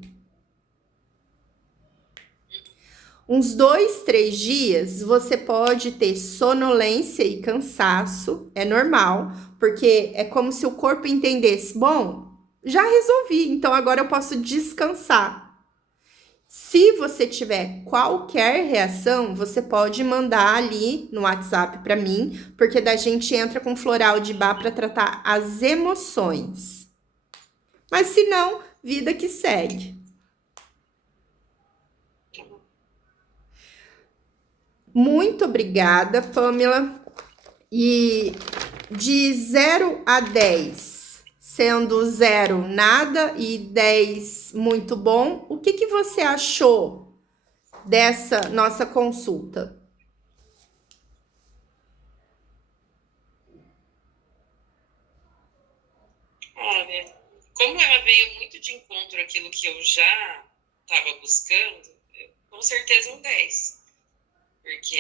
Uns 2, 3 dias, você pode ter sonolência e cansaço, é normal, porque é como se o corpo entendesse, bom, já resolvi, então agora eu posso descansar. Se você tiver qualquer reação, você pode mandar ali no WhatsApp para mim, porque daí a gente entra com floral de Bach para tratar as emoções. Mas se não, vida que segue. Muito obrigada, Pamela. E de 0 a 10, sendo 0 nada e 10 muito bom, o que você achou dessa nossa consulta? Olha, como ela veio muito de encontro àquilo que eu já estava buscando, com certeza um 10. Porque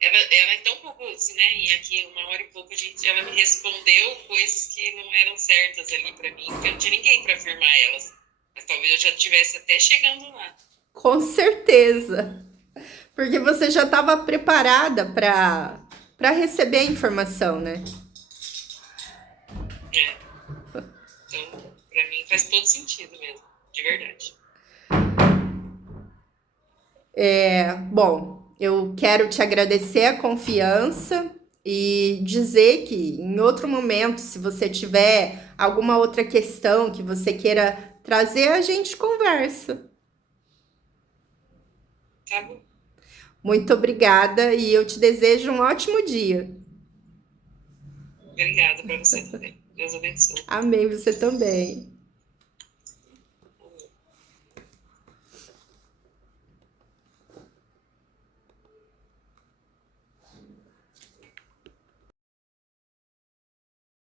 ela é tão pouco assim, né? E aqui, 1 hora e pouco, ela me respondeu coisas que não eram certas ali para mim, porque eu não tinha ninguém para afirmar elas. Mas talvez eu já estivesse até chegando lá. Com certeza. Porque você já estava preparada para receber a informação, né? faz todo sentido mesmo, de verdade. Bom, eu quero te agradecer a confiança e dizer que em outro momento, se você tiver alguma outra questão que você queira trazer, a gente conversa. Tá bom. Muito obrigada e eu te desejo um ótimo dia. Obrigada para você também. Deus abençoe. Amém, você também.